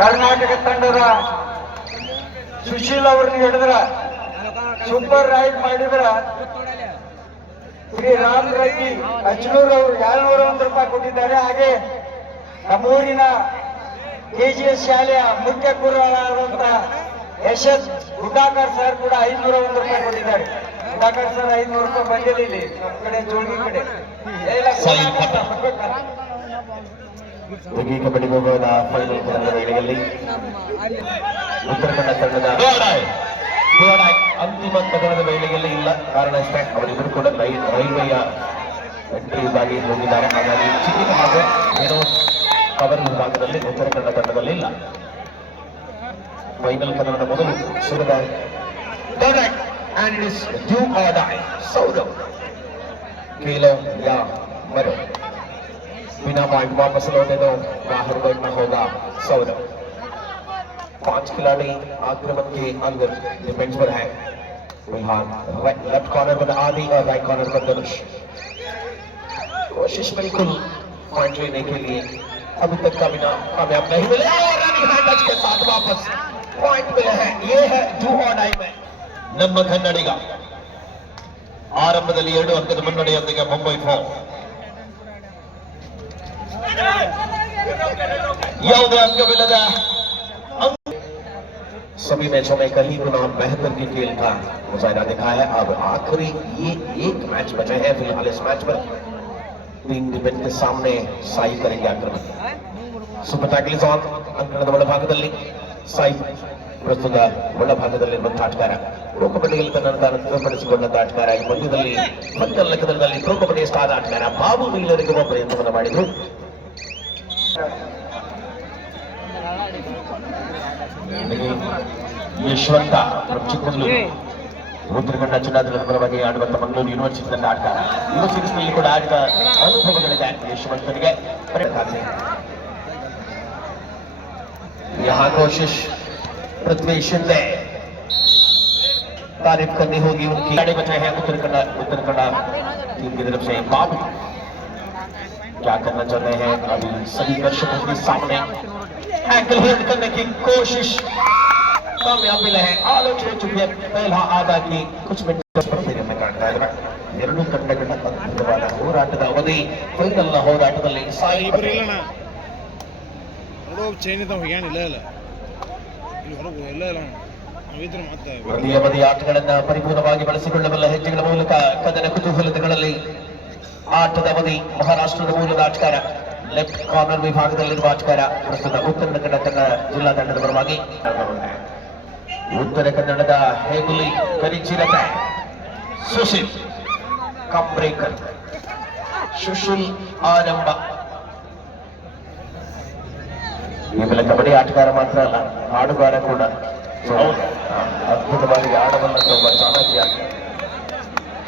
ಕರ್ನಾಟಕ ತಂಡದ ಸುಶೀಲ್ ಅವ್ರನ್ನ ಹಿಡಿದ್ರ super ride ಮಾಡಿದ್ರ ಶ್ರೀ ರಾಮ್ ರೆಡ್ಡಿ ಅಜ್ನೂರ್ ಅವರು 201 ರೂಪಾಯಿ ಕೊಟ್ಟಿದ್ದಾರೆ. ಹಾಗೆ ನಮ್ಮೂರಿನ ಕೆಜಿಎಸ್ ಶಾಲೆಯ ಮುಖ್ಯ ಗುರುಗಳಾದಂತ ಯಶಸ್ ಗುಡ್ಡಾಕರ್ ಸರ್ ಕೂಡ 501 ರೂಪಾಯಿ ಕೊಟ್ಟಿದ್ದಾರೆ. ಗುಡ್ಡಾಕರ್ ಸರ್ 500 ರೂಪಾಯಿ ಬಂದಿದೆ ಇಲ್ಲಿ ನಮ್ಮ ಕಡೆ ಜೋಗಿ ಕಡೆ. ಕಬಡ್ಡಿ ವಿಭಾಗದ ಫೈನಲ್ ಪಂದ್ಯದ ವೇಳೆಯಲ್ಲಿ ಉತ್ತರ ಕನ್ನಡ ತಂಡದ ಅಂತಿಮ ಪಂದ್ಯದ ವೇಳೆಯಲ್ಲಿ ಇಲ್ಲ. ಕಾರಣ ಇಷ್ಟೇ, ಅವರಿಬ್ಬರು ಕೂಡ ರೈಲ್ವೆಯ ಎಂಟ್ರಿಗಾಗಿ ಹೋಗಿದ್ದಾರೆ. ಹಾಗಾಗಿ ಚಿಕ್ಕ ಹಾಗೂ ಏನೋ ಕವರ್ ವಿಭಾಗದಲ್ಲಿ ಉತ್ತರ ಕನ್ನಡ ತಂಡದಲ್ಲಿ ಇಲ್ಲ. ಫೈನಲ್ ಕನ್ನಡದ ಮೊದಲು ಸುರದ खेलो या मरो, बिना पॉइंट वापस लौटे तो बाहर बैठना होगा सौरभ। 5 खिलाड़ी आक्रमण के अंदर डिफेंस पर है। फिलहाल लेफ्ट कॉर्नर पर आदि और राइट कॉर्नर पर धनुष। कोशिश बिल्कुल पॉइंट लेने के लिए अभी तक कामयाब नहीं मिले और रनिंग हैंडल्स के साथ वापस पॉइंट मिले हैं। ये है डू और डाई में ನಮ್ಮ ಕನ್ನಡಿಗ. ಆರಂಭದಲ್ಲಿ 2 ಅಂಕದ ಮುನ್ನಡೆಯೊಂದಿಗೆ ಮುಂಬೈ ಫಾರ್ಮ್. ಯಾವುದೇ ಅಂಕವಿಲ್ಲದ सभी मैचों में कहीं गुना बेहतर की खेल का मुजाहिरा दिखा है. अब आखिरी ये एक मैच बचे हैं. फिलहाल इस मैच पर 3 डिफेंस के सामने साई करेंगे आक्रमण. Super tackle is on. ಅಂಕಣದ ಒಳಭಾಗದಲ್ಲಿ ಸಾಯಿ ಪ್ರಸ್ತುತ ಒಳಭಾಗದಲ್ಲಿರುವಂತಹ ಆಟಗಾರ. ಪ್ರೋ ಕಬಡ್ಡಿಯಲ್ಲಿ ತನ್ನನ್ನು ತಾನು ದೃಢಪಡಿಸಿಕೊಂಡಂತ ಆಟಗಾರ. ಈ ಪಂದ್ಯದಲ್ಲಿ ಪಂದ್ಯ ಲೆಕ್ಕದಲ್ಲಿ ಪ್ರೋ ಕಬಡ್ಡಿ ಸ್ಟಾರ್ ಆಟಗಾರ ಬಾಬು ಮೀಲರಿಗುವ ಪ್ರಯತ್ನವನ್ನು ಮಾಡಿದ್ರು. ಯಶವಂತ ಚಿಕ್ಕಮಗಳೂರು ಉತ್ತರ ಕನ್ನಡ ಚಿನ್ನಾದ್ರದ ಪರವಾಗಿ ಆಡುವಂತ ಮಂಗಳೂರು ಯೂನಿವರ್ಸಿಟಿಯಿಂದ ಆಟಗಾರ. ಯೂನಿವರ್ಸಿಟಿಯಲ್ಲಿ ಕೂಡ ಆಡಿದ ಅನುಭವಗಳಿದೆ ಯಶವಂತನಿಗೆ. यहाँ कोशिश पृथ्वी शिंदे तारीफ करनी होगी उनकी. खिलाड़ी बचे हैं उत्तर कन्नड़ टीम की तरफ से बाबू. क्या करना चाहते हैं अभी सभी दर्शकों के सामने एंकल होल्ड करने की कोशिश कामयाब मिले हैं. आलोचना हो चुकी है पहला आधा की कुछ मिनट में काटता है. ಎರಡು ತಂಡಗಳ ಅದ್ಭುತವಾದ ಹೋರಾಟದ ಅವಧಿ. ಫೈನಲ್ ಹೋರಾಟದಲ್ಲಿ ಸಾಯಿ ಬದಿಯ ಆಟಗಳನ್ನ ಪರಿಪೂರ್ಣವಾಗಿ ಬಳಸಿಕೊಳ್ಳಬಲ್ಲ ಹೆಜ್ಜೆಗಳ ಮೂಲಕ ಕದನ ಕುತೂಹಲತೆಗಳಲ್ಲಿ ಆಟದ ಅವಧಿ. ಮಹಾರಾಷ್ಟ್ರದ ಮೂಲದ ಆಟಗಾರ, ಲೆಫ್ಟ್ ಕಾರ್ನರ್ ವಿಭಾಗದಲ್ಲಿರುವ ಆಟಗಾರ. ಪ್ರಸ್ತುತ ಉತ್ತರ ಕನ್ನಡ ತಂಡ ಜಿಲ್ಲಾ ತಂಡದ ಪರವಾಗಿ ಉತ್ತರ ಕನ್ನಡದ ಹೇಗುಲಿ ಕರಿಚಿರತೆ ಸುಶೀಲ್ ಕಂಬ್ರೇಕರ್. ಸುಶೀಲ್ ಆರಂಭ. ಕೇವಲ ಕಬಡ್ಡಿ ಆಟಗಾರ ಮಾತ್ರ ಅಲ್ಲ, ಆಡುಗಾರ ಕೂಡ. ಅದ್ಭುತವಾಗಿ ಆಡಬಲ್ಲಂತ ಒಬ್ಬ ಚಾಣಕ್ಯ.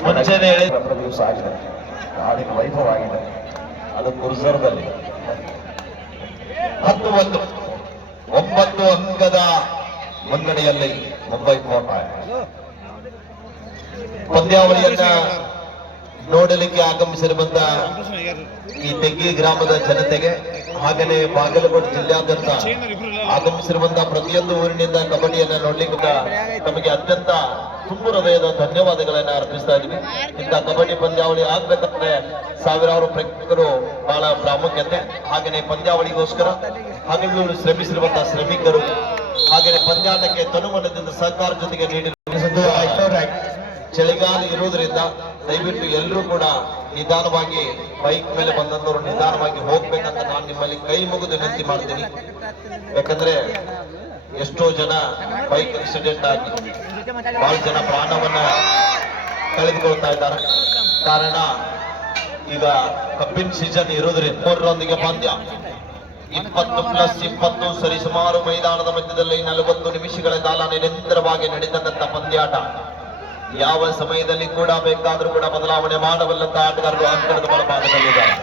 ಮುಂಚೆನೆ ಹೇಳಿದ ದಿವಸ ಆಗಿದೆ, ಆಡಿನ ವೈಭವ ಆಗಿದೆ. ಅದು ಗುರ್ಜರ್ದಲ್ಲಿ 9 ಅಂಕದ ಮುನ್ನಡೆಯಲ್ಲಿ ಮುಂಬೈ ಫಾರ್ಮ್. ಪಂದ್ಯಾವಳಿಯನ್ನ ನೋಡಲಿಕ್ಕೆ ಆಗಮಿಸಿರುವಂತ ಈ ತೆಗ್ಗಿ ಗ್ರಾಮದ ಜನತೆಗೆ, ಹಾಗೆಯೇ ಬಾಗಲಕೋಟೆ ಜಿಲ್ಲೆಯಾದ್ಯಂತ ಆಗಮಿಸಿರುವಂತಹ ಪ್ರತಿಯೊಂದು ಊರಿನಿಂದ ಕಬಡ್ಡಿಯನ್ನ ನೋಡ್ಲಿಕ್ಕೆ ನಮಗೆ ಅತ್ಯಂತ ತುಂಬು ಹೃದಯದ ಧನ್ಯವಾದಗಳನ್ನ ಅರ್ಪಿಸ್ತಾ ಇದ್ವಿ. ಇಂಥ ಕಬಡ್ಡಿ ಪಂದ್ಯಾವಳಿ ಆಗ್ಬೇಕಂದ್ರೆ ಸಾವಿರಾರು ಪ್ರೇಕ್ಷಕರು ಬಹಳ ಪ್ರಾಮುಖ್ಯತೆ. ಹಾಗೆಯೇ ಪಂದ್ಯಾವಳಿಗೋಸ್ಕರ ಹಗಲು ಶ್ರಮಿಸಿರುವಂತಹ ಶ್ರಮಿಕರು, ಹಾಗೆಯೇ ಪಂದ್ಯಾಟಕ್ಕೆ ತನುಮನದಿಂದ ಸಹಕಾರ ಜೊತೆಗೆ ನೀಡಿರುವ ಚಳಿಗಾಲ ಇರುವುದರಿಂದ ದಯವಿಟ್ಟು ಎಲ್ಲರೂ ಕೂಡ ನಿಧಾನವಾಗಿ ಬೈಕ್ ಮೇಲೆ ಬಂದಂತವ್ರು ನಿಧಾನವಾಗಿ ಹೋಗ್ಬೇಕಂತ ನಾನು ನಿಮ್ಮಲ್ಲಿ ಕೈ ಮುಗಿದು ವಿನಂತಿ ಮಾಡ್ತೀನಿ. ಯಾಕಂದ್ರೆ ಎಷ್ಟೋ ಜನ ಬೈಕ್ ಆಕ್ಸಿಡೆಂಟ್ ಆಗಿ ಬಹಳ ಜನ ಪ್ರಾಣವನ್ನ ಕಳೆದುಕೊಳ್ತಾ ಇದ್ದಾರೆ. ಕಾರಣ ಈಗ ಕಬ್ಬಿನ ಸೀಸನ್ ಇರೋದ್ರಿಂದ 3ರೊಂದಿಗೆ ಪಂದ್ಯ 20+20 ಸರಿಸುಮಾರು ಮೈದಾನದ ಮಧ್ಯದಲ್ಲಿ 40 ನಿಮಿಷಗಳ ಕಾಲ ನಿರಂತರವಾಗಿ ನಡೆದಂತ ಪಂದ್ಯಾಟ. ಯಾವ ಸಮಯದಲ್ಲಿ ಕೂಡ ಬೇಕಾದ್ರೂ ಕೂಡ ಬದಲಾವಣೆ ಮಾಡಬಲ್ಲಂತ ಆಟಗಾರರು ಅಂಕಣದ ಬಲಭಾಗದಲ್ಲಿದ್ದಾರೆ.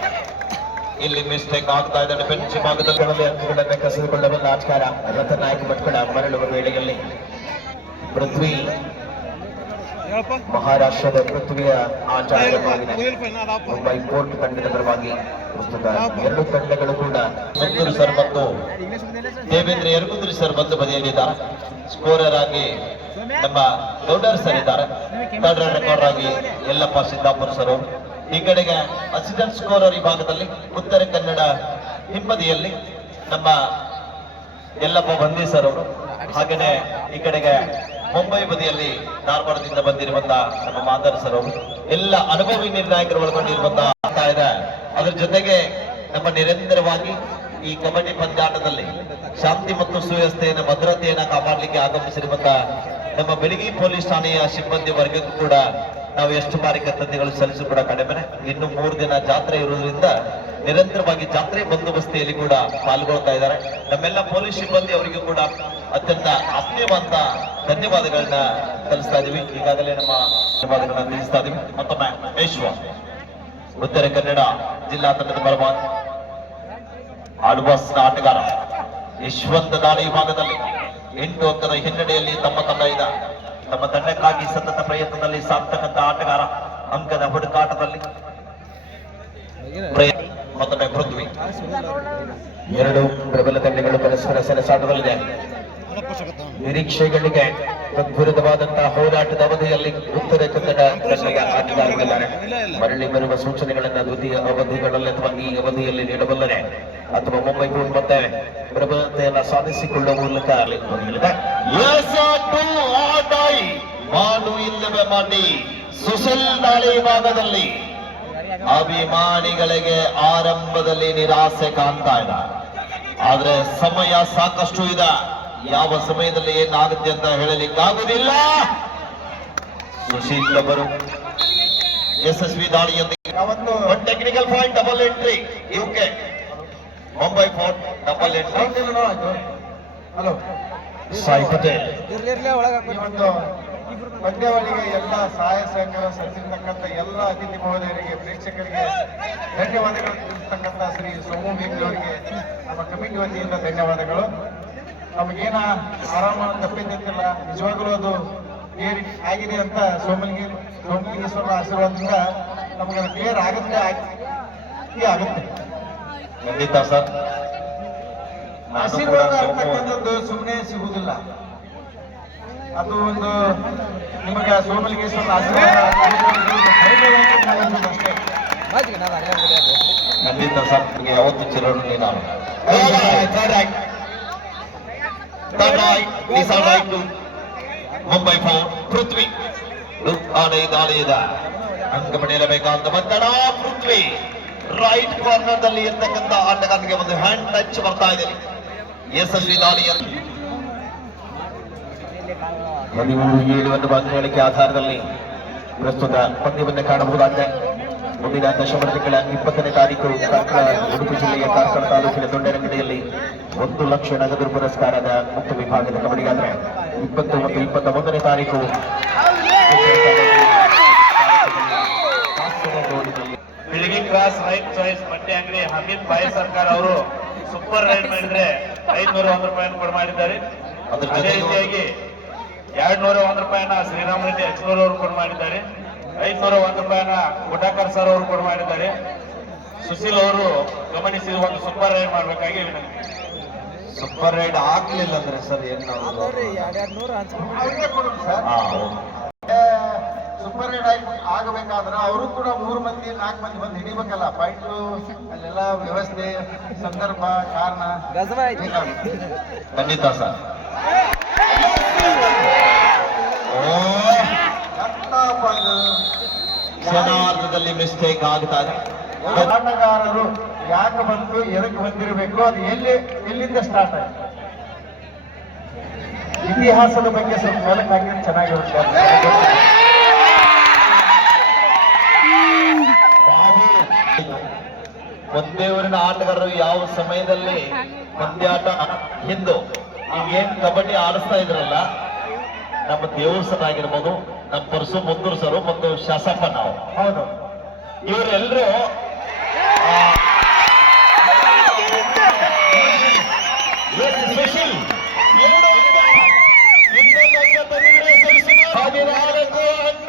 ಇಲ್ಲಿ ಮಿಸ್ಟೇಕ್ ಆಗ್ತಾ ಇದೆ. ಡಿಫೆನ್ಸ್ ಭಾಗದಲ್ಲಿ ಅಂಕಗಳನ್ನ ಕಸಿದುಕೊಳ್ಳಬಲ್ಲ ಆಟಗಾರ ರಥನಾಯಕ ಭಟ್ಕಳ ಮರಳುವ ವೇಳೆಯಲ್ಲಿ ಪೃಥ್ವಿ ಮಹಾರಾಷ್ಟ್ರದ ಪೃಥ್ವಿಯ ಆಚಾರ್ಯವಾಗಿದೆ. ಮುಂಬೈ ಕೋರ್ಟ್ ತಂಡದ ಪರವಾಗಿ ಪ್ರಸ್ತುತ ಎರಡು ತಂಡಗಳು ಕೂಡ ಸುಂದರ್ ಸರ್ ಮತ್ತು ದೇವೇಂದ್ರ ಯರಗುಂದ್ರಿ ಸರ್ ಬಂದು ಬದಿಯಲ್ಲಿದ್ದಾರೆ. ಸ್ಕೋರರ್ ಆಗಿ ನಮ್ಮ ಗೌಡರ್ ಸರ್ ಇದ್ದಾರೆ. ಥರ್ಡ್ ರೆಕಾರ್ಡ್ ಆಗಿ ಯಲ್ಲಪ್ಪ ಸಿದ್ದಾಪುರ ಸರ್ ಅವರು. ಈ ಕಡೆಗೆ ಅಸಿಸ್ಟೆಂಟ್ ಸ್ಕೋರರ್ ಈ ಭಾಗದಲ್ಲಿ ಉತ್ತರ ಕನ್ನಡ ಹಿಂಬದಿಯಲ್ಲಿ ನಮ್ಮ ಯಲ್ಲಪ್ಪ ಬಂದಿ ಸರ್ ಅವರು. ಹಾಗೇನೆ ಈ ಕಡೆಗೆ ಮುಂಬೈ ಬದಿಯಲ್ಲಿ ಧಾರವಾಡದಿಂದ ಬಂದಿರುವಂತಹ ನಮ್ಮ ಮಾದರ್ ಸರ್ ಅವರು. ಎಲ್ಲ ಅನುಭವಿ ನಿರ್ಣಾಯಕರು ಒಳಗೊಂಡಿರುವಂತಹ ಇದೆ. ಅದರ ಜೊತೆಗೆ ನಮ್ಮ ನಿರಂತರವಾಗಿ ಈ ಕಬಡ್ಡಿ ಪಂದ್ಯಾಟದಲ್ಲಿ ಶಾಂತಿ ಮತ್ತು ಸುವ್ಯವಸ್ಥೆಯನ್ನು ಭದ್ರತೆಯನ್ನು ಕಾಪಾಡಲಿಕ್ಕೆ ಆಗಮಿಸಿರುವಂತಹ ನಮ್ಮ ಬೆಳಗಿ ಪೊಲೀಸ್ ಠಾಣೆಯ ಸಿಬ್ಬಂದಿ ವರ್ಗಕ್ಕೂ ಕೂಡ ನಾವು ಎಷ್ಟು ಬಾರಿ ಕರ್ತವ್ಯಗಳು ಸಲ್ಲಿಸು ಕೂಡ ಕಡಿಮೆ. ಇನ್ನು 3 ದಿನ ಜಾತ್ರೆ ಇರುವುದರಿಂದ ನಿರಂತರವಾಗಿ ಜಾತ್ರೆ ಬಂದೋಬಸ್ತಿಯಲ್ಲಿ ಕೂಡ ಪಾಲ್ಗೊಳ್ತಾ ಇದ್ದಾರೆ. ನಮ್ಮೆಲ್ಲ ಪೊಲೀಸ್ ಸಿಬ್ಬಂದಿ ಅವರಿಗೂ ಕೂಡ ಅತ್ಯಂತ ಆತ್ಮೀಯವಾದ ಧನ್ಯವಾದಗಳನ್ನ ತಿಳಿಸ್ತಾ ಇದೀವಿ. ಈಗಾಗಲೇ ನಮ್ಮ ಧನ್ಯವಾದಗಳನ್ನ ತಿಳಿಸ್ತಾ ಇದೀವಿ. ಮತ್ತೊಮ್ಮೆ ವಿಶ್ವ ಉತ್ತರ ಕನ್ನಡ ಜಿಲ್ಲಾ ತಂಡದ ಪರವಾಗಿ ಆಳ್ವಾಸ್ನ ಆಟಗಾರ ಯಶವಂತ ದಾಳಿ ವಿಭಾಗದಲ್ಲಿ 8 ಅಂಕದ ಹಿನ್ನಡೆಯಲ್ಲಿ ತಮ್ಮ ತಂಡಕ್ಕಾಗಿ ಸತತ ಪ್ರಯತ್ನದಲ್ಲಿ ಸಾಕ್ತಕ್ಕಂಥ ಆಟಗಾರ. ಅಂಕದ ಹುಡುಕಾಟದಲ್ಲಿ ಮತ್ತೊಮ್ಮೆ ಪೃಥ್ವಿ. ಎರಡು ಪ್ರಬಲ ತಂಡಗಳು ಪರಸ್ಪರ ಸೆಣಸಾಟದಲ್ಲಿದೆ. ನಿರೀಕ್ಷೆಗಳಿಗೆ ತದ್ವಿರುದ್ಧವಾದಂತಹ ಹೋರಾಟದ ಅವಧಿಯಲ್ಲಿ ಉತ್ತರ ಕನ್ನಡ ತಂಡದ ಆಟಗಾರರಿದ್ದಾರೆ. ಮರಳಿ ಬರುವ ಸೂಚನೆಗಳನ್ನು ದ್ವಿತೀಯ ಅವಧಿಗಳಲ್ಲಿ ಅಥವಾ ಈ ಅವಧಿಯಲ್ಲಿ ನೀಡಬಲ್ಲರೆ ಅಥವಾ ಮುಂಬೈ ಕೋರ್ಟ್ ಮತ್ತೆ ಪ್ರಬಲತೆಯನ್ನು ಸಾಧಿಸಿಕೊಳ್ಳುವ ಮೂಲಕ ಮಾಡು ಇಲ್ಲವೇ ಮಾಡಿ ಸುಶೀಲ್ ದಾಳಿ ಭಾಗದಲ್ಲಿ ಅಭಿಮಾನಿಗಳಿಗೆ ಆರಂಭದಲ್ಲಿ ನಿರಾಸೆ ಕಾಣ್ತಾ ಇದೆ. ಆದ್ರೆ ಸಮಯ ಸಾಕಷ್ಟು ಇದೆ. ಯಾವ ಸಮಯದಲ್ಲಿ ಏನಾಗುತ್ತೆ ಅಂತ ಹೇಳಲಿಕ್ಕಾಗುವುದಿಲ್ಲ. ಸುಶೀಲ್ ಅವರು ಯಶಸ್ವಿ ದಾಳಿಯೊಂದಿಗೆ ಟೆಕ್ನಿಕಲ್ ಪಾಯಿಂಟ್ ಡಬಲ್ ಎಂಟ್ರಿ ಯುಕೆ ಮುಂಬೈ ಫೋರ್ಟ್ double entry. Hello Sai Patel ಒಂದು ಪಂದ್ಯಾವಳಿಗೆ ಎಲ್ಲ ಸಹಾಯ ಸಹಕಾರ ಸಲ್ಲಿಸಿರ್ತಕ್ಕಂಥ ಎಲ್ಲ ಅತಿಥಿ ಮಹೋದಯರಿಗೆ, ಪ್ರೇಕ್ಷಕರಿಗೆ ಧನ್ಯವಾದಗಳು ತಿಳಿಸ್ತಕ್ಕಂಥ ಶ್ರೀ ಸೋಮು ಭೀಮ್ಲಿ ಅವರಿಗೆ ನಮ್ಮ ಕಮಿಟಿ ವತಿಯಿಂದ ಧನ್ಯವಾದಗಳು. ನಮಗೇನ ಆರಾಮ ತಪ್ಪಿದ್ದಿಲ್ಲ, ನಿಜವಾಗಲೂ ಅದು ಆಗಿದೆ ಅಂತ ಸೋಮಲಿಂಗೇಶ್ವರ ಆಶೀರ್ವಾದದಿಂದ ನಮಗೆ ಕ್ಲಿಯರ್ ಆಗುತ್ತೆ ಆಗುತ್ತೆ. ಖಂಡಿತ ಸರ್, ಆಶೀರ್ವಾದ ಅಂತಕ್ಕಂಥದ್ದು ಸುಮ್ಮನೆ ಸಿಗುವುದಿಲ್ಲ. ಅದು ಒಂದು ನಿಮಗೆ ಸೋಮಲಿಂಗೇಶ್ವರ ಆಶೀರ್ವಾದ ಅಷ್ಟೇ. ಖಂಡಿತ ಸರ್, ನಿಮಗೆ ಯಾವತ್ತು ಚಿರಋಣಿ ನಾನು. ಮುಂಬೈ ಫೋರ್ಟ್ ಪೃಥ್ವಿ ದಾಳಿಯದ ಅಂಕ ಪಡೆಯಲೇಬೇಕಾದ ಒತ್ತಡ. ಪೃಥ್ವಿ ರೈಟ್ ಕಾರ್ನರ್ ದಲ್ಲಿ ಇರ್ತಕ್ಕಂಥ ಆಟಗಾರನಿಗೆ ಒಂದು ಹ್ಯಾಂಡ್ ಟಚ್ ಬರ್ತಾ ಇದೆ. ಯಶಸ್ವಿ ದಾಳಿಯಲ್ಲಿ 13-7 ಬಾಕಿ ಹೇಳಿಕೆ ಆಧಾರದಲ್ಲಿ ಪ್ರಸ್ತುತ ಪಂದ್ಯವನ್ನು ಕಾಣಬಹುದಾಗಿದೆ. ಮುಂದಿನ ದಶಮತಿಗಳ 20ನೇ ತಾರೀಕು ಉಡುಪಿ ಜಿಲ್ಲೆಯ ಕಾರ್ಕಳ ತಾಲೂಕಿನ ದೊಡ್ಡರಂಗಡಿಯಲ್ಲಿ 1 ಲಕ್ಷ ನಗದು ಪುರಸ್ಕಾರದ ಮುಖ್ಯ ವಿಭಾಗದ ಕಬಡ್ಡಿಗಾದ್ರೆ 20 ಮತ್ತು 21ನೇ ತಾರೀಕು ಬೆಳಗ್ಗೆ ಕ್ರಾಸ್ ರೈಟ್ ಚಾಯ್ಸ್ ಬಟ್ಟೆ ಅಂಗಡಿ ಹಮೀದ್ ಬಾಯಿ ಸರ್ಕಾರ ಅವರು ಸೂಪರ್ ರೈಡ್ ಮಾಡಿದ್ರೆ 501 ರೂಪಾಯಿಯನ್ನು ಕೊಡ ಮಾಡಿದ್ದಾರೆ. ಅದೇ ರೀತಿಯಾಗಿ 201 ರೂಪಾಯಿನ ಶ್ರೀರಾಮ್ ರೆಡ್ಡಿ ಎಕ್ಸ್ಪ್ಲೋರ್ ಅವರು ಕೊಡ ಮಾಡಿದ್ದಾರೆ. 501 ರೂಪಾಯಿನ ಗುಡಾಕರ್ ಸರ್ ಅವರು ಕೊಡ ಮಾಡಿದ್ದಾರೆ. ಸುಶೀಲ್ ಅವರು ಗಮನಿಸಿ ಒಂದು ಸೂಪರ್ ರೈಡ್ ಮಾಡಬೇಕಾಗಿ ಸೂಪರ್ ರೈಡ್ ಆಗ್ಲಿಲ್ಲ ಅಂದ್ರೆ ಸರ್ ಏನು ಸೂಪರ್ ರೈಡ್ ಆಗಬೇಕಾದ್ರೆ ಅವರು ಕೂಡ 3 ಮಂದಿ 4 ಮಂದಿ ಬಂದು ಹಿಡಿಬೇಕಲ್ಲ. ಫೈಟು ಅಲ್ಲೆಲ್ಲ ವ್ಯವಸ್ಥೆ, ಸಂದರ್ಭ, ಕಾರಣ ಖಂಡಿತ ಸರ್. ಕ್ಷಣಾರ್ಧದಲ್ಲಿ ಮಿಸ್ಟೇಕ್ ಆಗ್ತಾ ಇದೆ. ಆಟಗಾರರು ಯಾಕೆ ಬಂದು ಎದಕ್ಕೆ ಬಂದಿರಬೇಕು, ಅದು ಎಲ್ಲಿಂದ ಸ್ಟಾರ್ಟ್ ಆಯ್ತು, ಇತಿಹಾಸದ ಬಗ್ಗೆ ಸ್ವಲ್ಪ ಮೆಲಕ್ ಹಾಕಿದ್ರೆ ಚೆನ್ನಾಗಿರುತ್ತೆ. ಒಂದೇ ಊರಿನ ಆಟಗಾರರು ಯಾವ ಸಮಯದಲ್ಲಿ ಪಂದ್ಯಾಟ ಹಿಂದು ಈಗೇನ್ ಕಬಡ್ಡಿ ಆಡಿಸ್ತಾ ಇದ್ರಲ್ಲ, ನಮ್ಮ ದೇವಸ್ಥಾನ ಆಗಿರ್ಬೋದು, ನಮ್ಮ ಪರಸು ಮುತ್ತೂರು ಸರು ಮತ್ತು ಶಾಸಪ್ಪ ನಾವು, ಹೌದು, ಇವರೆಲ್ಲರೂ ಸ್ಪೆಷಲ್ 2 ಅಂಕ, ಇನ್ನೊಂದು ಅಂಕ ತಂದಿದ್ರೆ 14 ಅಂಕ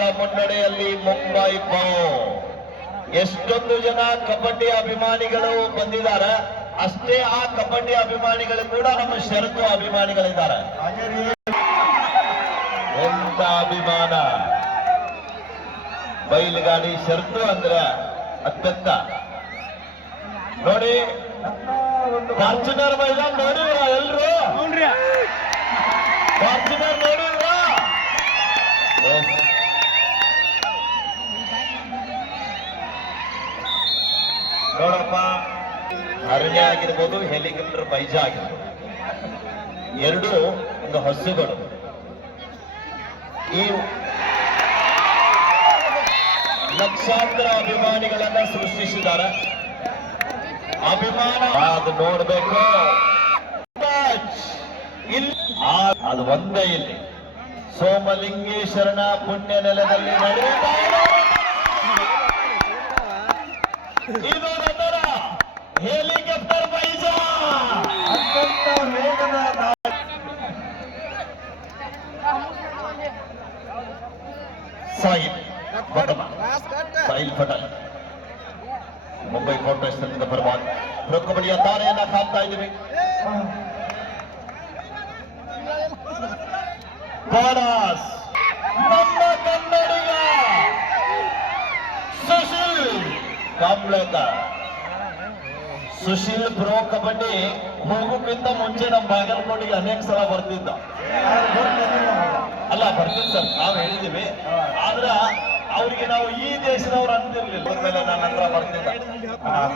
ಅಂಕದ ಮುನ್ನಡೆಯಲ್ಲಿ ಮುಂಬೈ ಬಾವ್. ಎಷ್ಟೊಂದು ಜನ ಕಬಡ್ಡಿ ಅಭಿಮಾನಿಗಳು ಬಂದಿದ್ದಾರೆ, ಅಷ್ಟೇ ಆ ಕಬಡ್ಡಿ ಅಭಿಮಾನಿಗಳು ಕೂಡ ನಮ್ಮ ಷರತ್ತು ಅಭಿಮಾನಿಗಳಿದ್ದಾರೆ. ಎಂತ ಅಭಿಮಾನ! ಬೈಲುಗಾಡಿ ಷರತ್ತು ಅಂದ್ರೆ ಅತ್ಯಂತ. ನೋಡಿ, ಫಾರ್ಚುನರ್ ಮೈದಾನ ನೋಡಿದ್ರ ಎಲ್ರು? ಫಾರ್ಚುನರ್ ನೋಡಿದ್ರ? ನೋಡಪ್ಪ, ಅರಣ್ಯ ಆಗಿರ್ಬೋದು, ಹೆಲಿಕಾಪ್ಟರ್ ಬೈಜ ಆಗಿರ್ಬೋದು, ಎರಡೂ ಒಂದು ಹಸುಗಳು. ಈ ಲಕ್ಷಾಂತರ ಅಭಿಮಾನಿಗಳನ್ನ ಸೃಷ್ಟಿಸಿದ್ದಾರೆ. ಅಭಿಮಾನ ಅದು ನೋಡ್ಬೇಕು. ಇಲ್ಲಿ ಅದು ಒಂದೇ ಇಲ್ಲಿ ಸೋಮಲಿಂಗೇಶ್ವರನ ಪುಣ್ಯ ನೆಲದಲ್ಲಿ ನಡೆಯುತ್ತಾ ಇದು ನನ್ನರ ಹೆಲಿಕಾಪ್ಟರ್ ಬೈಜ. ಅತ್ಯಂತ ವೇಗದ ಸಾಹಿಲ್ ಬದಮ, ಸಾಹಿಲ್ ಪಟೇಲ್ ಮುಂಬೈ ಕಾರ್ಪೊರೇಷನ್ ಪರವಾಗಿ ಪ್ರೊ ಕಬಡ್ಡಿಯ ತಾರೆಯನ್ನ ಕಾಣ್ತಾ ಇದ್ದೀವಿ. ಬೋನಸ್ ನಮ್ಮ ಕನ್ನಡಿಗ ಸುಶೀಲ್ ಕಾಂಬ್ಳೇಕರ್. ಸುಶೀಲ್ ಪ್ರೋ ಕಬಡ್ಡಿ ಹೋಗೋಕ್ಕಿಂತ ಮುಂಚೆ ನಮ್ಮ ಬಾಗಲಕೋಟೆಗೆ ಅನೇಕ ಸಲ ಬರ್ತಿದ್ದ. ಅಲ್ಲ, ಬರ್ತಿದ್ದ ಸರ್, ನಾವು ಹೇಳಿದ್ದೀವಿ. ಆದ್ರೆ ಅವ್ರಿಗೆ ನಾವು ಈ ದೇಶದವ್ರು ಅಂತಿರ್ಲಿಲ್ಲ. ಮೇಲೆ ನನ್ನ ಹತ್ರ ಬರ್ತಿದ್ದ,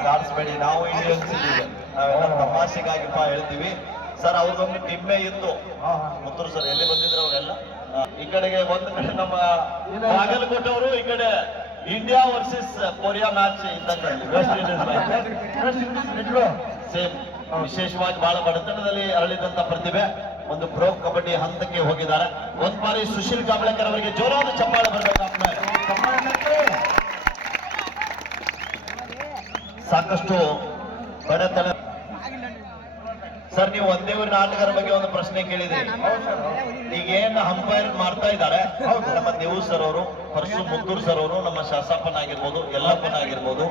ಕಾಡಿಸ್ಬೇಡಿ, ನಾವು ಇಂಡಿಯನ್ಸ್ ಇದ್ದೀವಿ, ನಾವೆಲ್ಲ ತಮಾಷೆಗಾಗಿಪ್ಪ ಹೇಳ್ತೀವಿ ಸರ್. ಅವ್ರದೊಂದು ಟಿಮ್ಮೆ ಇತ್ತು. ಮುತ್ತೂರು ಸರ್ ಎಲ್ಲಿ ಬಂದಿದ್ರು ಅವರೆಲ್ಲ. ಈ ಕಡೆಗೆ ಒಂದು ಕಡೆ ನಮ್ಮ ಬಾಗಲಕೋಟೆಯವರು, ಈ ಕಡೆ ಇಂಡಿಯಾ ವರ್ಸಸ್ ಕೊರಿಯಾ ಮ್ಯಾಚ್ ಇದ್ದಂಗೆ ವೆಸ್ಟ್ ಇಂಡೀಸ್ ಸೇಮ್. ವಿಶೇಷವಾಗಿ ಬಹಳ ಬಡತನದಲ್ಲಿ ಅರಳಿದಂತ ಪ್ರತಿಭೆ ಒಂದು ಪ್ರೋ ಕಬಡ್ಡಿ ಹಂತಕ್ಕೆ ಹೋಗಿದ್ದಾರೆ. ಒಂದ್ ಬಾರಿ ಸುಶೀಲ್ ಕಾಂಬ್ಳೇಕರ್ ಅವರಿಗೆ ಜೋರಾದ ಚಪ್ಪಾಳೆ ಬರಬೇಕಾಗ್ತದೆ. ಸಾಕಷ್ಟು ಬಡತನ. ಸರ್, ನೀವು ಒಂದೇ ಊರಿನ ಆಟಗಾರ ಬಗ್ಗೆ ಒಂದು ಪ್ರಶ್ನೆ ಕೇಳಿದ್ರಿ. ಈಗ ಏನ್ ಅಂಪೈರ್ ಮಾಡ್ತಾ ಇದ್ದಾರೆ ನಮ್ಮ ದೇವು ಸರ್ ಅವರು, ಪರಶು ಮುದ್ದೂರ್ ಸರ್ ಅವರು, ನಮ್ಮ ಶಾಸಪ್ಪನ ಆಗಿರ್ಬೋದು, ಯಲ್ಲಪ್ಪನ ಆಗಿರ್ಬೋದು,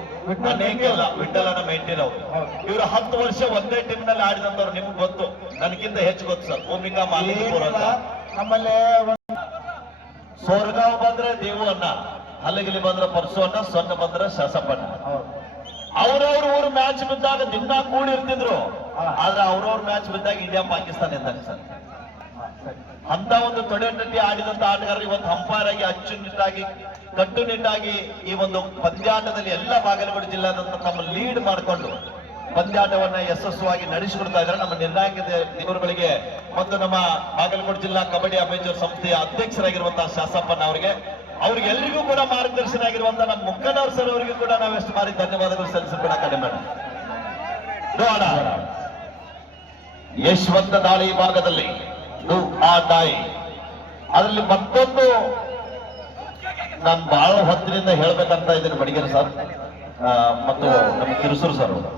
ಅನೇಕ ಎಲ್ಲ ವಿಠಲನ ಮೇಂಟೈನ್ ಅವರು, ಇವರು 10 ವರ್ಷ ಒಂದೇ ಟೀಮ್ ನಲ್ಲಿ ಆಡಿದಂತವ್ರು. ನಿಮ್ಗೆ ಗೊತ್ತು, ನನಗಿಂತ ಹೆಚ್ಚು ಗೊತ್ತು ಸರ್. ಭೂಮಿಕಾ ಮಾಲಿಕಪುರ ಅಂತ ನಮ್ಮಲ್ಲಿ. ಸೋರ್ಗಾಂವ್ ಬಂದ್ರೆ ದೇವು ಅಣ್ಣ, ಹಲಗಿಲಿ ಬಂದ್ರೆ ಪರಶು ಅಣ್ಣ, ಸೊನ್ನ ಬಂದ್ರೆ ಶಾಸಪ್ಪಣ್ಣ. ಅವ್ರವ್ರ ಊರು ಮ್ಯಾಚ್ ಬಿದ್ದಾಗ ದಿನ ಕೂಡಿರ್ತಿದ್ರು. ಆದ್ರೆ ಅವ್ರವ್ರ ಮ್ಯಾಚ್ ಬಿದ್ದಾಗ ಇಂಡಿಯಾ ಪಾಕಿಸ್ತಾನ ಇದ್ದಾಗ ಸರ್. ಅಂತ ಒಂದು ತೊಡೆತಟ್ಟಿ ಆಡಿದಂತ ಆಟಗಾರರು ಇವತ್ತು ಅಂಪೈರ್ ಆಗಿ ಅಚ್ಚುನಿಟ್ಟಾಗಿ ಕಟ್ಟುನಿಟ್ಟಾಗಿ ಈ ಒಂದು ಪಂದ್ಯಾಟದಲ್ಲಿ ಎಲ್ಲ ಬಾಗಲಕೋಟೆ ಜಿಲ್ಲಾದಂತ ತಮ್ಮ ಲೀಡ್ ಮಾಡಿಕೊಂಡು ಪಂದ್ಯಾಟವನ್ನ ಯಶಸ್ವಿಯಾಗಿ ನಡೆಸಿಕೊಡ್ತಾ ಇದ್ದಾರೆ. ನಮ್ಮ ನಿರ್ಣಾಯಕ ದೇವರುಗಳಿಗೆ ಮತ್ತು ನಮ್ಮ ಬಾಗಲಕೋಟೆ ಜಿಲ್ಲಾ ಕಬಡ್ಡಿ ಅಮೇಚೂರ್ ಸಂಸ್ಥೆಯ ಅಧ್ಯಕ್ಷರಾಗಿರುವಂತಹ ಶಾಸಪ್ಪನ ಅವ್ರಿಗೆ ಎಲ್ರಿಗೂ ಕೂಡ ಮಾರ್ಗದರ್ಶನ ಆಗಿರುವಂತಹ ನಮ್ಮ ಮುಕ್ಕನವ್ರ ಸರ್ ಅವರಿಗೂ ಕೂಡ ನಾವು ಎಷ್ಟು ಬಾರಿ ಧನ್ಯವಾದಗಳು ಸಲ್ಲಿಸಿಕೊಡ ಕಡಿಮೆ. ನೋಡ, ಯಶವಂತ ದಾಳಿ ಭಾಗದಲ್ಲಿ ದಾಯಿ, ಅದರಲ್ಲಿ ಮತ್ತೊಂದು ನಾನು ಬಹಳ ಹೊತ್ತಿನಿಂದ ಹೇಳ್ಬೇಕಂತ ಇದ್ದೀನಿ ಬಡಿಗೇರ್ ಸರ್ ಮತ್ತು ನಮ್ಮ ಕಿರುಸೂರು ಸರ್ ಅವರು.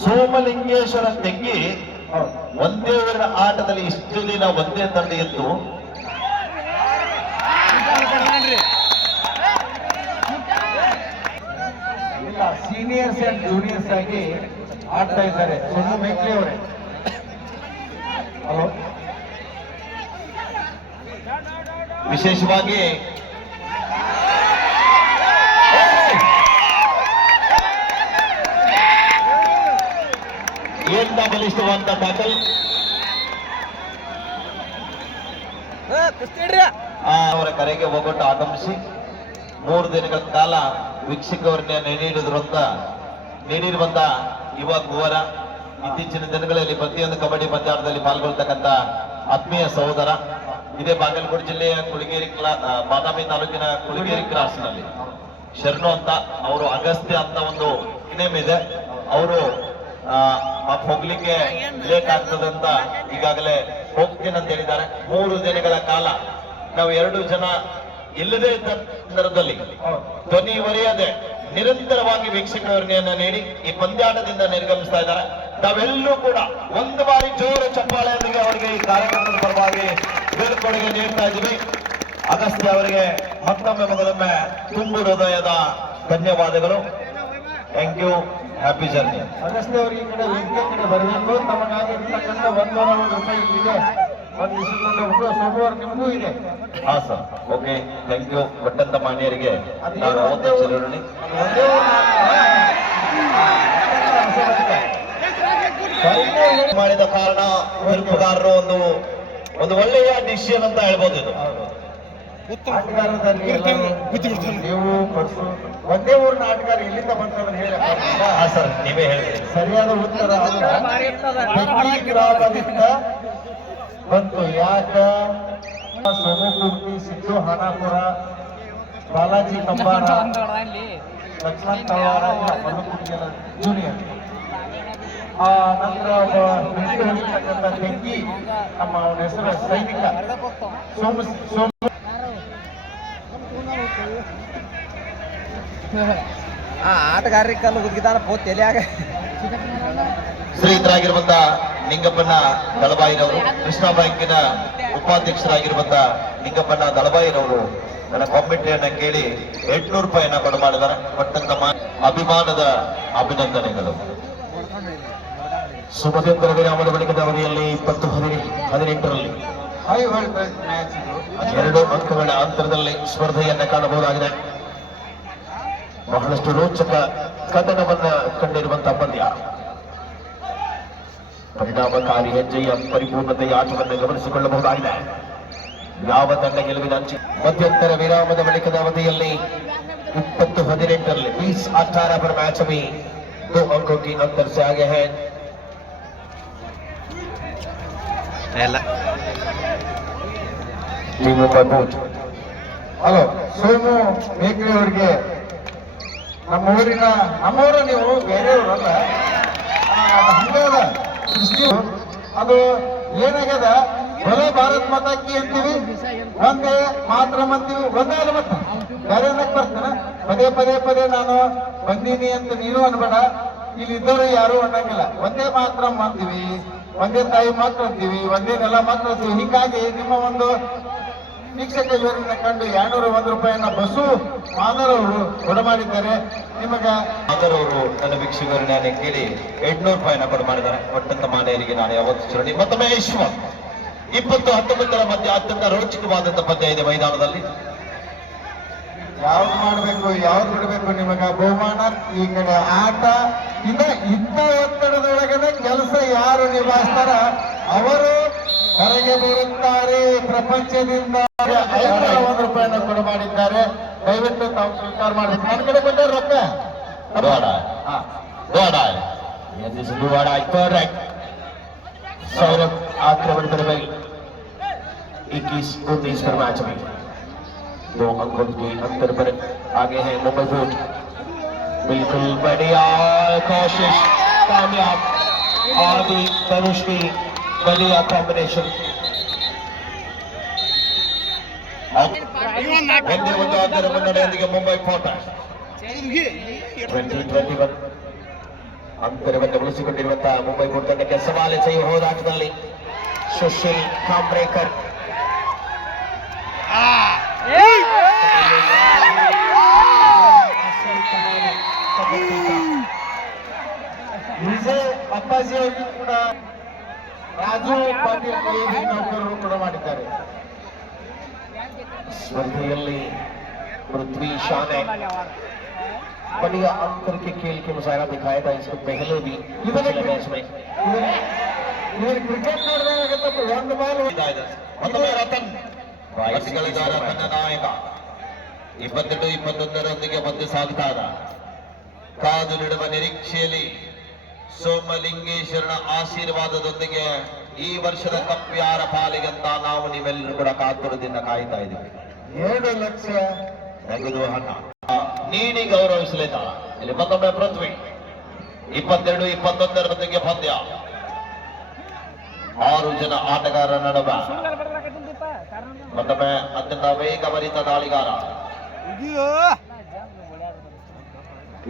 ಸೋಮಲಿಂಗೇಶ್ವರ ತೆಗ್ಗಿ ಒಂದೇ ಊರಿನ ಆಟದಲ್ಲಿ ಇಷ್ಟು ದಿನ ಒಂದೇ ತಂಡ ಇತ್ತು. ಇಲ್ಲ, ಸೀನಿಯರ್ಸ್ ಅಂಡ್ ಜೂನಿಯರ್ಸ್ ಆಗಿ ಆಡ್ತಾ ಇದ್ದಾರೆ. ಸೊನ್ನು ಮೇಕ್ಲಿ ಅವರೇ. ಹಲೋ, ವಿಶೇಷವಾಗಿ ಏನ್ ಬಲಿಷ್ಠವಂತ ಟ್ಯಾಕಲ್. ಅವರ ಕರೆಗೆ ಹೋಗೊಟ್ಟು ಆಗಮಿಸಿ 3 ದಿನಗಳ ಕಾಲ ವೀಕ್ಷಕರನ್ನ ನೀಡಿರುವಂತ ಯುವ ಕುವರ, ಇತ್ತೀಚಿನ ದಿನಗಳಲ್ಲಿ ಪ್ರತಿಯೊಂದು ಕಬಡ್ಡಿ ಪಂದ್ಯಾಟದಲ್ಲಿ ಪಾಲ್ಗೊಳ್ತಕ್ಕಂಥ ಆತ್ಮೀಯ ಸಹೋದರ, ಇದೇ ಬಾಗಲಕೋಟೆ ಜಿಲ್ಲೆಯ ಬಾದಾಮಿ ತಾಲೂಕಿನ ಕುಳಗೇರಿ ಕ್ರಾಸ್ ನಲ್ಲಿ ಶರಣು ಅಂತ ಅವರು ಅಗಸ್ತ್ಯ ಅಂತ ಒಂದು ನೇಮ್ ಇದೆ. ಅವರು ಹೋಗ್ಲಿಕ್ಕೆ ಲೇಟ್ ಆಗ್ತದೆ ಅಂತ ಈಗಾಗಲೇ ಹೋಗ್ತೀನಿ ಅಂತ ಹೇಳಿದ್ದಾರೆ. 3 ದಿನಗಳ ಕಾಲ ನಾವು 2 ಜನ ಇಲ್ಲದೇ ಇದ್ದ ಸಂದರ್ಭದಲ್ಲಿ ಧ್ವನಿವರೆಯದೆ ನಿರಂತರವಾಗಿ ವೀಕ್ಷಕರನ್ನ ನೀಡಿ ಈ ಪಂದ್ಯಾಟದಿಂದ ನಿರ್ಗಮಿಸ್ತಾ ಇದ್ದಾರೆ. ನಾವೆಲ್ಲೂ ಕೂಡ ಒಂದು ಬಾರಿ ಜೋರು ಚಪ್ಪಾಳೆಯೊಂದಿಗೆ ಅವರಿಗೆ ಈ ಕಾರ್ಯಕ್ರಮದ ಪರವಾಗಿ ಬೀಳ್ಕೊಡುಗೆ ನೀಡ್ತಾ ಇದ್ದೀವಿ. ಅಗಸ್ತ್ಯ ಅವರಿಗೆ ಮತ್ತೊಮ್ಮೆ ಮೊದಲೊಮ್ಮೆ ತುಂಬು ಹೃದಯದ ಧನ್ಯವಾದಗಳು. Thank you. Happy journey. Agastya ಅವರು ಈ ಕಡೆ ವೇದಿಕೆ ಕಡೆ ಬರಬೇಕು. ತಮಗಾಗಿರ್ತಕ್ಕಂಥ 100 ರೂಪಾಯಿ ಇದೆ. ಒಂದು ಇಸ್ಕೊಂಡು ಸೋಮವಾರ ನಿಮಗೂ ಇದೆ. ಹಾ ಸರ್, ಓಕೆ, ಥ್ಯಾಂಕ್ ಯು. ಕೊಟ್ಟಂತ ಮಾನ್ಯರಿಗೆ ನಾನು ಅವತ್ತು ಚಿರಋಣಿ. ಮಾಡಿದ ಕಾರಣ ತೀರ್ಪುಗಾರರು ಒಂದು ಒಳ್ಳೆಯ ಡಿಸಿಷನ್ ಅಂತ ಹೇಳ್ಬೋದು. ಇದು ಆಟಗಾರದಲ್ಲಿ ನೀವು ಪರ್ಸು ಒಂದೇ ಊರಿನ ಆಟಗಾರ ಎಲ್ಲಿಂದ ಬಂತಂದ್ರೆ ಹೇಳಿ. ಹಾ ಸರ್, ನೀವೇ ಹೇಳಿದ್ರಿ. ಸರಿಯಾದ ಉತ್ತರ ಬೆಂಕಿ ಗ್ರಾಮದಿಂದ ಬಂತು. ಯಾಕ ಸೋಮಕೂರ್ತಿ, ಸಿದ್ದು ಹಾನಾಪುರ, ಬಾಲಾಜಿ ಕಂಬಾರ, ಲಕ್ಷ್ಮಣ ತಳವಾರ, ಜೂನಿಯರ್. ಆ ನಂತರ ಒಬ್ಬ ಬೆಂಕಿ ಹೊಡಿತಕ್ಕಂಥ ಬೆಂಕಿ, ನಮ್ಮ ಅವನ ಹೆಸರು ಸೈನಿಕ ಸೋಮ ಆಟಗಾರರಿಗೆ ಕಲ್ಲು ಗುದ್ದಿದಾರ ಪೋತ್ ತಲೆಯಾಗ. ಶ್ರೀಯುತರಾಗಿರುವಂತ ನಿಂಗಪ್ಪಣ್ಣ ದಳಬಾಯಿರವರು, ಕೃಷ್ಣ ಬ್ಯಾಂಕಿನ ಉಪಾಧ್ಯಕ್ಷರಾಗಿರುವಂತ ನಿಂಗಪ್ಪಣ್ಣ ದಳಬಾಯಿರವರು ನನ್ನ ಕಾಮೆಂಟ್ರಿಯನ್ನ ಕೇಳಿ 800 ರೂಪಾಯಿಯನ್ನ ಕೊಡು ಮಾಡಿದ್ದಾರೆ. ಕೊಟ್ಟಂತ ಅಭಿಮಾನದ ಅಭಿನಂದನೆಗಳು. ಸುಮಧುರ ವಿರಾಮದ ಬಳಿಕದ ಅವಧಿಯಲ್ಲಿ 20-18ರಲ್ಲಿ ಹೈ ವರ್ಲ್ಡ್ ಮ್ಯಾಚ್ ಇದು. 2 ಅಂಕಗಳ ಅಂತರದಲ್ಲಿ ಸ್ಪರ್ಧೆಯನ್ನ ಕಾಣಬಹುದಾಗಿದೆ. ಬಹಳಷ್ಟು ರೋಚಕ ಕದನವನ್ನ ಕಂಡಿರುವಂತಹ ಪಂದ್ಯ. ಪರಿಣಾಮಕಾರಿ ಹೆಜ್ಜೆಯ ಪರಿಪೂರ್ಣತೆಯ ಆಟವನ್ನು ಗಮನಿಸಿಕೊಳ್ಳಬಹುದಾಗಿದೆ. ಯಾವ ತಂಡ ಗೆಲುವಿನ ಅಂಚೆ. ಮಧ್ಯಂತರ ವಿರಾಮದ ಬಳಿಕದ ಅವಧಿಯಲ್ಲಿ 20-18ರಲ್ಲಿ 20-18 पर मैच में 2 अंकों की अंतर से आगे है. टीम पर बोट. ಹಲೋ, ಸೋಮು ಮೇಕ್ರಿ ಅವರಿಗೆ ನಮ್ಮೂರ ನೀವು ಬೇರೆಯವ್ರಲ್ಲ. ಹಂಗದ ಸೃಷ್ಟಿ ಅದು ಏನಾಗ್ಯದ, ಬರೋ ಭಾರತ್ ಮಾತಾಕಿ ಅಂತೀವಿ, ಒಂದೇ ಮಾತ್ರ ಅಂತೀವಿ. ಒಂದೇ ಅಲ್ಲ, ಮತ್ತೆ ಬೇರೆ ಅನ್ನಕ್ ಬರ್ತಾನ. ಪದೇ ನಾನು ಬಂದೀನಿ ಅಂತ ನೀನು ಅನ್ಬೇಡ. ಇಲ್ಲಿ ಇದ್ದವರು ಯಾರು ಅನ್ನಂಗಿಲ್ಲ. ಒಂದೇ ಮಾತ್ರ ಅಂತೀವಿ, ಒಂದೇ ತಾಯಿ ಮಾತ್ರ ಅಂತೀವಿ, ಒಂದೇ ನೆಲ ಮಾತ್ರ ಅಂತೀವಿ. ಹೀಗಾಗಿ ನಿಮ್ಮ ಒಂದು ವೀಕ್ಷಕ ವಿವರಣೆ ಕಂಡು 201 ರೂಪಾಯಿಯನ್ನ ಬಸ್ಸು ಮಾದರ್ ಅವರು ಕೊಡಮಾಡಿದ್ದಾರೆ. ನಿಮಗ ಮಾದರ್ ಅವರು ನನ್ನ ವೀಕ್ಷಕ ವಿವರಣೆಯನ್ನು ಕೇಳಿ 800 ರೂಪಾಯಿಯನ್ನ ಕೊಡು ಮಾಡಿದ್ದಾರೆ. ಕೊಟ್ಟಂತ ಮಾನ್ಯರಿಗೆ ನಾನು ಯಾವತ್ತು ಚಿರಣಿ. ಮತ್ತೊಮ್ಮೆ ವಿಶ್ವ 20-19ರ ಮಧ್ಯೆ ಅತ್ಯಂತ ರೋಚಕವಾದಂತ ಪಂದ್ಯ ಇದೆ ಮೈದಾನದಲ್ಲಿ. ಯಾವ್ದು ಮಾಡ್ಬೇಕು, ಯಾವ್ದು ಬಿಡ್ಬೇಕು, ನಿಮಗ ಬಹುಮಾನ. ಈ ಕಡೆ ಆಟ ಇಂಥ ಒತ್ತಡದೊಳಗನೆ ಕೆಲಸ ಯಾರು ನಿಭಾಯಿಸ್ತಾರ ಅವರು ಹೊರಗೆ ಬರುತ್ತಾರೆ ಪ್ರಪಂಚದಿಂದ. 501 ರೂಪಾಯಿನ ಕೊಡು ಮಾಡಿದ್ದಾರೆ. ದಯವಿಟ್ಟು ತಾವು ಸ್ವೀಕಾರ ಮಾಡಬೇಕು. ನನ್ನ ಕಡೆ ಕೊಟ್ಟರೆ ರೊಕ್ಕ सौरभ आक्रमण पर 21-19 पर मैच में 2 अंकों के अंतर पर आगे है मुंबई बोट. बिल्कुल बढ़िया कोशिश, कामयाब. आदि तनुष की बढ़िया कॉम्बिनेशन. ಒಂದು ಅಂತರ ಮುನ್ನಡೆಯೊಂದಿಗೆ ಮುಂಬೈ ಕೋಟ 2021 ಅಂತರವನ್ನು ಉಳಿಸಿಕೊಂಡಿರುವಂತಹ ಮುಂಬೈ ಕೋಟ ತಂಡಕ್ಕೆ ಸವಾಲು செய்ய ಹೋರಾಟದಲ್ಲಿ ಸುಶೀಲ್ ಕಾಂಬ್ರೇಕರ್. ವಿಜಯ್ ಅಪ್ಪಾಜಿ ಅವರಿಗೂ ಕೂಡ ರಾಜು ಪಾಟೀಲ್ ನೌಕರರು ಕೂಡ ಮಾಡಿದ್ದಾರೆ. स्पर्धೆಯಲ್ಲಿ पृथ्वी शॉ ने बढ़िया अंतर के खेल के मुजाहरा दिखाया था इसको पहले भी पिछले मैच में. ಕ್ರಿಕೆಟ್ ನೋಡಿದಾಗ ಒಂದು ಬಾಲ್ ಮತ್ತೊಮ್ಮೆ ರತನ್ ಬಯಸಿಗಳಿದ್ದಾರೆ. ತನ್ನ ನಾಯಕ 22-21ರೊಂದಿಗೆ ಮುಂದೆ ಸಾಗುತ್ತಾ ಇದ್ದ. ಕಾದು ನೀಡುವ ನಿರೀಕ್ಷೆಯಲ್ಲಿ ಸೋಮಲಿಂಗೇಶ್ವರನ ಆಶೀರ್ವಾದದೊಂದಿಗೆ ಈ ವರ್ಷದ ಕಪ್ ಯಾರ ಪಾಲಿಗಂತ ನಾವು ನೀವೆಲ್ಲರೂ ಕೂಡ ಕಾತುರದಿಂದ ಕಾಯ್ತಾ ಇದ್ದೀವಿ. 2 ಲಕ್ಷ ನಗದು ಹಣ ನೀಡಿ ಗೌರವಿಸಲಿದ್ದಾರೆ. ಇಲ್ಲಿ ಮತ್ತೊಮ್ಮೆ ಪೃಥ್ವಿ 22-21ರೊಂದಿಗೆ ಪಂದ್ಯ. 6 ಜನ ಆಟಗಾರರ ನಡುವೆ ಮತ್ತೊಮ್ಮೆ ಅತ್ಯಂತ ವೇಗಭರಿತ ದಾಳಿಗಾರ.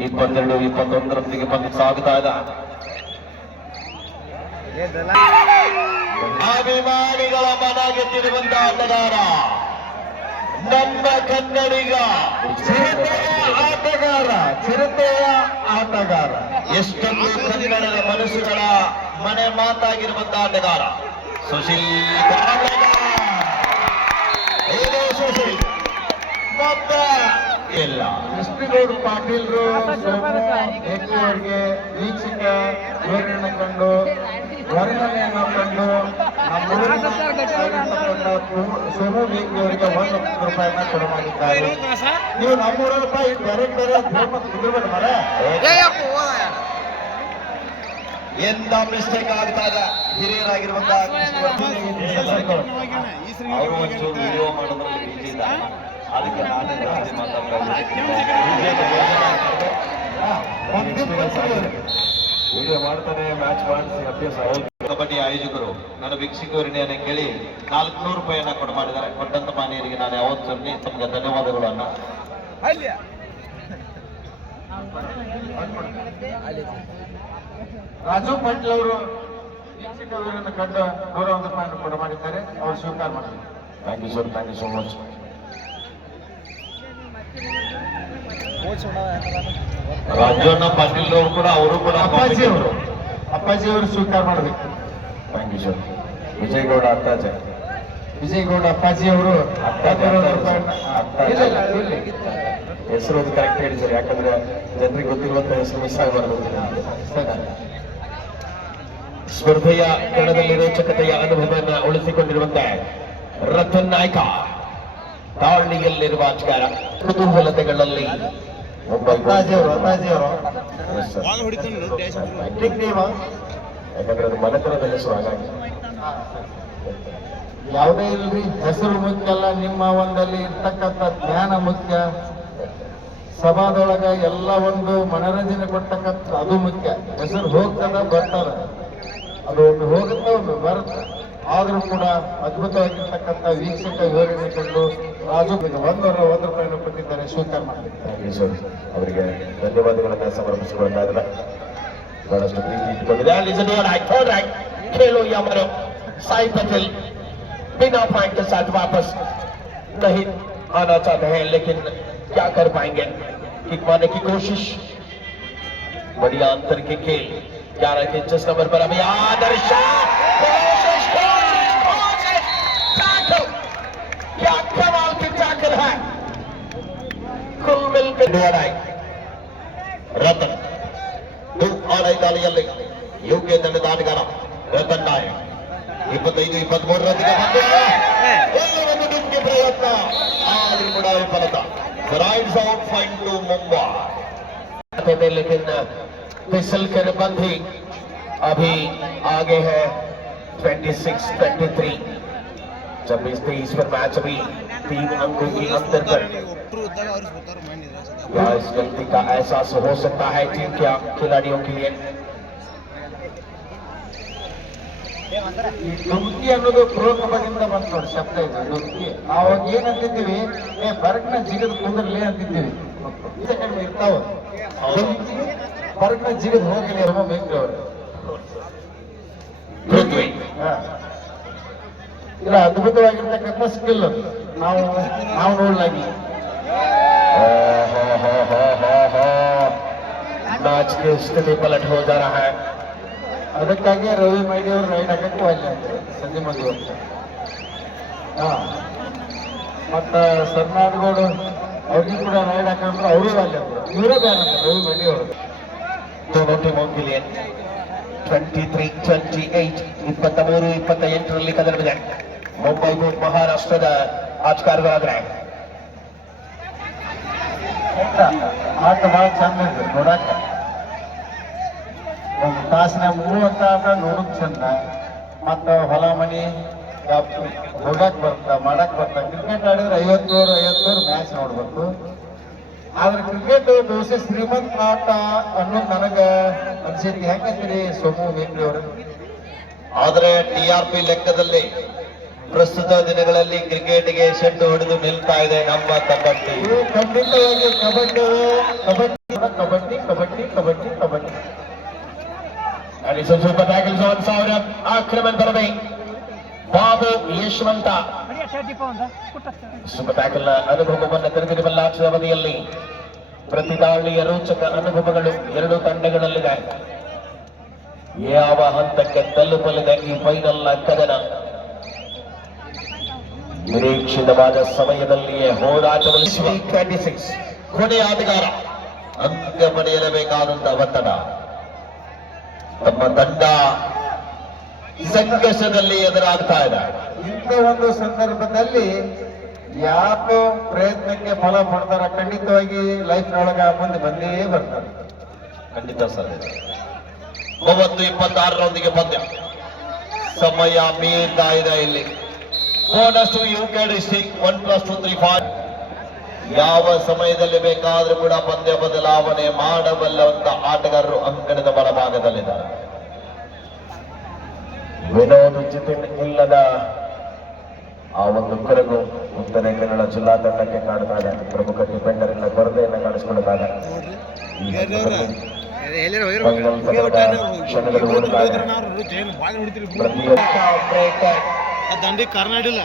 22-21ರೊಂದಿಗೆ ಪಂದ್ಯ ಸಾಗುತ್ತಾ ಇದೆ. ಅಭಿಮಾನಿಗಳ ಮನ ಗೆದ್ದಿರುವಂತಹ ಆಟಗಾರ ನಮ್ಮ ಕನ್ನಡಿಗ ಚಿರತೆಯ ಆಟಗಾರ ಎಷ್ಟೊಂದು ಕನ್ನಡದ ಮನಸ್ಸುಗಳ ಮನೆ ಮಾತಾಗಿರುವಂತಹ ಆಟಗಾರ ಸುಶೀಲ್ ಸುಶೀಲ್ ಮಾತ್ರ ಇಲ್ಲ. ಕೃಷ್ಣಗೌಡ ಪಾಟೀಲ್ರು ಅವರಿಗೆ ವೀಕ್ಷಕ ವಿವರಣೆ ಕಂಡು ವರ್ಣನೆಯನ್ನು ಕಂಡು ಸೋಮು ಬೇಕಿ ಅವರಿಗೆ 1 ಲಕ್ಷ ರೂಪಾಯಿಯನ್ನ ಕೊಡಮಾಡಿದ್ದಾರೆ. ನೀವು ನಮ್ಮೂರಲ್ಲಿ ಬೇರೆ ಬೇರೆ ಕುದುರ್ಬೇಕು ಮರ ಎಂತ ಮಿಸ್ಟೇಕ್ ಆಗ್ತಾ ಇದೆ ಹಿರಿಯರಾಗಿರುವಂತಹ ಅವರು ಒಂಚೂರು ವಿಡಿಯೋ ಮಾಡೋದ್ರಲ್ಲಿ ಬಿಜಿ ಇದ್ದಾರೆ. ಅದಕ್ಕೆ ನಾನೇ ಜಾಸ್ತಿ ವಿಡಿಯೋ ಮಾಡ್ತಾನೆ ಮ್ಯಾಚ್ ಮಾಡಿಸಿ ಅಭ್ಯಾಸ. ಕಬಡ್ಡಿ ಆಯೋಜಕರು ನನ್ನ ವೀಕ್ಷಕರನ್ನೇ ಕೇಳಿ 400 ರೂಪಾಯಿಯನ್ನ ಕೊಟ್ಟು ಮಾಡಿದ್ದಾರೆ. ಕೊಟ್ಟಂತ ಮಾನ್ಯರಿಗೆ ನಾನು ಯಾವತ್ತು ಸನ್ನಿ ತಮಗೆ ಧನ್ಯವಾದಗಳನ್ನ. ರಾಜು ಪಾಟೀಲ್ ಅವರು ವೀಕ್ಷಕ ವಿವರಣೆ ಕಂಡು 101 ರೂಪಾಯಿಯನ್ನು ಕೊಡ ಮಾಡಿದ್ದಾರೆ. ಅವರು ಸ್ವೀಕಾರ ಮಾಡಿದ್ದಾರೆ. Thank you sir, thank you so much. Rajanna Patil ಅವರು ಕೂಡ ಅಪ್ಪಾಜಿ ಅವರು ಸ್ವೀಕಾರ ಮಾಡಬೇಕು. Thank you sir. ವಿಜಯಗೌಡ ಅತ್ತಾಜೆ, ವಿಜಯಗೌಡ ಅಪ್ಪಾಜಿ ಅವರು 102 ರೂಪಾಯಿಯನ್ನ ಹೆಸರು ಕರೆಕ್ಟ್ ಹೇಳಿ ಸರ್, ಯಾಕಂದ್ರೆ ಜನರಿಗೆ ಗೊತ್ತಿರುವಂತ ಹೆಸರು ಮಿಸ್ ಆಗಬಾರದು. ಸ್ಪರ್ಧೆಯ ಕಣದಲ್ಲಿ ರೋಚಕತೆಯ ಅನುಭವವನ್ನು ಉಳಿಸಿಕೊಂಡಿರುವಂತೆ ರತನ್ ನಾಯ್ಕ ತಾಳ್ಳಿಯಲ್ಲಿರುವ ಆಟಗಾರ. ಕುತೂಹಲತೆಗಳಲ್ಲಿ ಅಪ್ಪಾಜಿ ಅವರು ಯಾಕಂದ್ರೆ ಅದು ಮನೆತನದ ಹೆಸರು, ಹಾಗಾಗಿ ಯಾವುದೇ ಇಲ್ರಿ, ಹೆಸರು ಮುಖ್ಯ ಅಲ್ಲ, ನಿಮ್ಮ ಒಂದಲ್ಲಿ ಇರ್ತಕ್ಕಂಥ ಜ್ಞಾನ ಮುಖ್ಯ. ಸಭಾದೊಳಗ ಎಲ್ಲ ಒಂದು ಮನರಂಜನೆ ಕೊಡ್ತಕ್ಕಂಥ ಅದು ಮುಖ್ಯ. ಹೆಸರು ಹೋಗ್ತದ ಬರ್ತಾರ, ಅದು ಒಂದು ಹೋಗುತ್ತೆ ಒಂದು ಬರುತ್ತೆ. ಆದ್ರೂ ಕೂಡ ಅದ್ಭುತವಾಗಿರ್ತಕ್ಕಂಥ ವೀಕ್ಷಕ ವಿವರಣೆ ಕಂಡು ರಾಜು 101 ರೂಪಾಯಿಯನ್ನು ಕೊಟ್ಟಿದ್ದಾರೆ. ಸ್ವೀಕಾರ ಮಾಡಬೇಕು ಸರ್. ಅವರಿಗೆ ಧನ್ಯವಾದಗಳನ್ನ ಸಮರ್ಪಿಸಿಕೊಳ್ತಾ ಇದ್ದಾರೆ. ಬಹಳಷ್ಟು ಪ್ರೀತಿ ಇಟ್ಟುಕೊಂಡಿದೆ. खेलो या मरो. साई पटेल बिना पॉइंट के साथ वापस नहीं आना चाहते हैं, लेकिन क्या कर पाएंगे. किक मारने की कोशिश, बढ़िया अंतर की खेल. 11 के 10 नंबर पर अभी आदर्श क्या कमाल की टैकल है. कुल मिलकर रतन ಆಡಳಿತಾಳಿಯಲ್ಲಿ ಯೋಗ್ಯ ತಂಡದ ಆಟಗಾರ ರತನ್ ನಾಯಕ್ 25-23 ರನ್ನಿಗೆ ಒಂದು ಡುಮ್ಗೆ ಪ್ರಯತ್ನ, ಆದ್ರೂ ಕೂಡ ವಿಫಲತ. Raids out fine to Mumbai, लेकिन फिसल कर बंधी अभी आगे है 26-23. 26-23 पर मैच अभी 3 अंकों की अंतर पर. क्या इस गलती का एहसास हो सकता है टीम के खिलाड़ियों के लिए. ಈ ಡುಮ್ಕಿ ಅನ್ನೋದು ಪ್ರೋ ಕಬಡ್ಡಿಯಿಂದ ಬಂತು ನೋಡಿ ಶಬ್ದ ಇದು ಡುಮ್ಕಿ. ಅವಾಗ ಏನಂತಿದ್ದೀವಿ, ಬರ್ಗ್ನ ಜಿಗದ್ ಕುಂದ್ರಲಿ ಅಂತಿದ್ದೀವಿ. ಕಡಿಮೆ ಇರ್ತಾವ, ಬರ್ಗ್ನ ಜಿಗದ್ ಹೋಗಲಿ ಅನ್ನೋ ಬೇಕು ಅವರು. ಇಲ್ಲ, ಅದ್ಭುತವಾಗಿರ್ತಕ್ಕಂಥ ಸ್ಕಿಲ್ ನಾವು ನೋಡ್ಲಾಗಿ. मैच की स्थिति पलट हो जा रहा है. ಅದಕ್ಕಾಗಿ ರವಿ ಮೈಡಿ ಅವರು ರೈಡ್ ಹಾಕಕ್ಕೆ ಅಲ್ಲಿ ಸಂಜೆ ಮಂದಿ ಅಂತ. ಮತ್ತ ಸರ್ನಾಡ್ಗೌಡ ಅವ್ರಿಗೆ ಕೂಡ ರೈಡ್ ಹಾಕೊಂಡ್ರು, ಅವರು ಅಲ್ಲಿ ಇವರೇ ಬ್ಯಾನ್ ಅಂತ ರವಿ ಮೈಡಿ ಅವರು. दोनों टीमों के लिए 23-28 23-28 ಕದನ ಬಿದೆ. ಮುಂಬೈ ಬೂಟ್ ಮಹಾರಾಷ್ಟ್ರದ ಆಟಗಾರರಾದ್ರೆ ಆಟ ಬಹಳ ಚಂದ ಇದೆ ನೋಡಕ್ಕ. ಒಂದು ತಾಸಿನ 30 ಆಟ ನೋಡಕ್ ಚಂದ. ಮತ್ತ ಹೊಲ ಮನಿ ಹೋಗಕ್ ಬರ್ತ ಮಾಡಕ್ ಬರ್ತ. ಕ್ರಿಕೆಟ್ ಆಡಿದ್ರೆ 50 ಓವರ್ ಮ್ಯಾಚ್ ನೋಡ್ಬೇಕು. ಆದ್ರೆ ಕ್ರಿಕೆಟ್ ಬಹುಶಃ ಶ್ರೀಮಂತ ಆಟ ಅನ್ನೋದು ನನಗ ಅನ್ಸೈತಿ. ಹೆಂಗಂತೀರಿ ಸೋಮು ಬೇಕ್ರಿ ಅವರು? ಆದರೆ ಟಿಆರ್ಪಿ ಲೆಕ್ಕದಲ್ಲಿ ಪ್ರಸ್ತುತ ದಿನಗಳಲ್ಲಿ ಕ್ರಿಕೆಟ್ಗೆ ಶೆಡ್ ಹೊಡೆದು ನಿಲ್ತಾ ಇದೆ ನಮ್ಮ ಕಬಡ್ಡಿ. ಖಂಡಿತವಾಗಿ ಕಬಡ್ಡಿ ಕಬಡ್ಡಿ ಕಬಡ್ಡಿ ಕಬಡ್ಡಿ ಕಬಡ್ಡಿ ಕಬಡ್ಡಿ. ಸೂಪರ್ ಟ್ಯಾಕಲ್ಸ್ ಆಕ್ರಮಣ ಬರದೆ ಬಾಬು ಯಶವಂತ ಸುಖ ಟ್ಯಾಕಲ್ನ ಅನುಭವವನ್ನು ತೆರೆದಿರುವಲ್ಲಾಟದ ಅವಧಿಯಲ್ಲಿ ಪ್ರತಿ ದಾಳಿಯ ರೋಚಕ ಅನುಭವಗಳು ಎರಡೂ ತಂಡಗಳಲ್ಲಿದೆ. ಯಾವ ಹಂತಕ್ಕೆ ತಲುಪಲಿದೆ ಈ ಫೈನಲ್ನ ಕದನ? ನಿರೀಕ್ಷಿತವಾದ ಸಮಯದಲ್ಲಿಯೇ ಹೋರಾಟವನ್ನು 26 ಕೊನೆಯ ಆಟಗಾರ ಅಂತ್ಯ ಪಡೆಯಲೇಬೇಕಾದಂತಹ ಒತ್ತಡ. ತಮ್ಮ ತಂಡ ಸಂಘರ್ಷದಲ್ಲಿ ಎದುರಾಗ್ತಾ ಇದೆ. ಇಂಥ ಒಂದು ಸಂದರ್ಭದಲ್ಲಿ ಯಾವ ಪ್ರಯತ್ನಕ್ಕೆ ಫಲ ಪಡ್ತಾರ ಖಂಡಿತವಾಗಿ ಲೈಫ್ ನೊಳಗ ಮುಂದೆ ಬಂದೇ ಬರ್ತಾರೆ. ಖಂಡಿತ ಸರ್. 30-26 ಪಂದ್ಯ ಸಮಯ ಮೀರ್ತಾ ಇದೆ. ಇಲ್ಲಿ ಬೋನಸ್ UK ಡಿಸ್ಟ್ರಿಕ್ಟ್ 1+2 3 5. ಯಾವ ಸಮಯದಲ್ಲಿ ಬೇಕಾದ್ರೂ ಕೂಡ ಪಂದ್ಯ ಬದಲಾವಣೆ ಮಾಡಬಲ್ಲಂತ ಆಟಗಾರರು ಅಂಕಣದ ಬಲಭಾಗದಲ್ಲಿದ್ದಾರೆ. ವಿನೋದ್ ಜಿತಿನ್ ಇಲ್ಲದ ಆ ಒಂದು ಕೊರಗು ಉತ್ತರ ಕನ್ನಡ ಜಿಲ್ಲಾ ತಂಡಕ್ಕೆ ಕಾಡ್ತಾ ಇದೆ. ಪ್ರಮುಖ ಡಿಫೆಂಡರ್ ಇಂದ ಕೊರತೆಯನ್ನು ಕಾಣಿಸಿಕೊಳ್ತಾ ಇದೆ. ಕ್ಷಣಗಳು ಓಡ್ತಾ ಇದೆ. ದಂಡಿ ಕರ್ನಾಡಿಲ್ಲ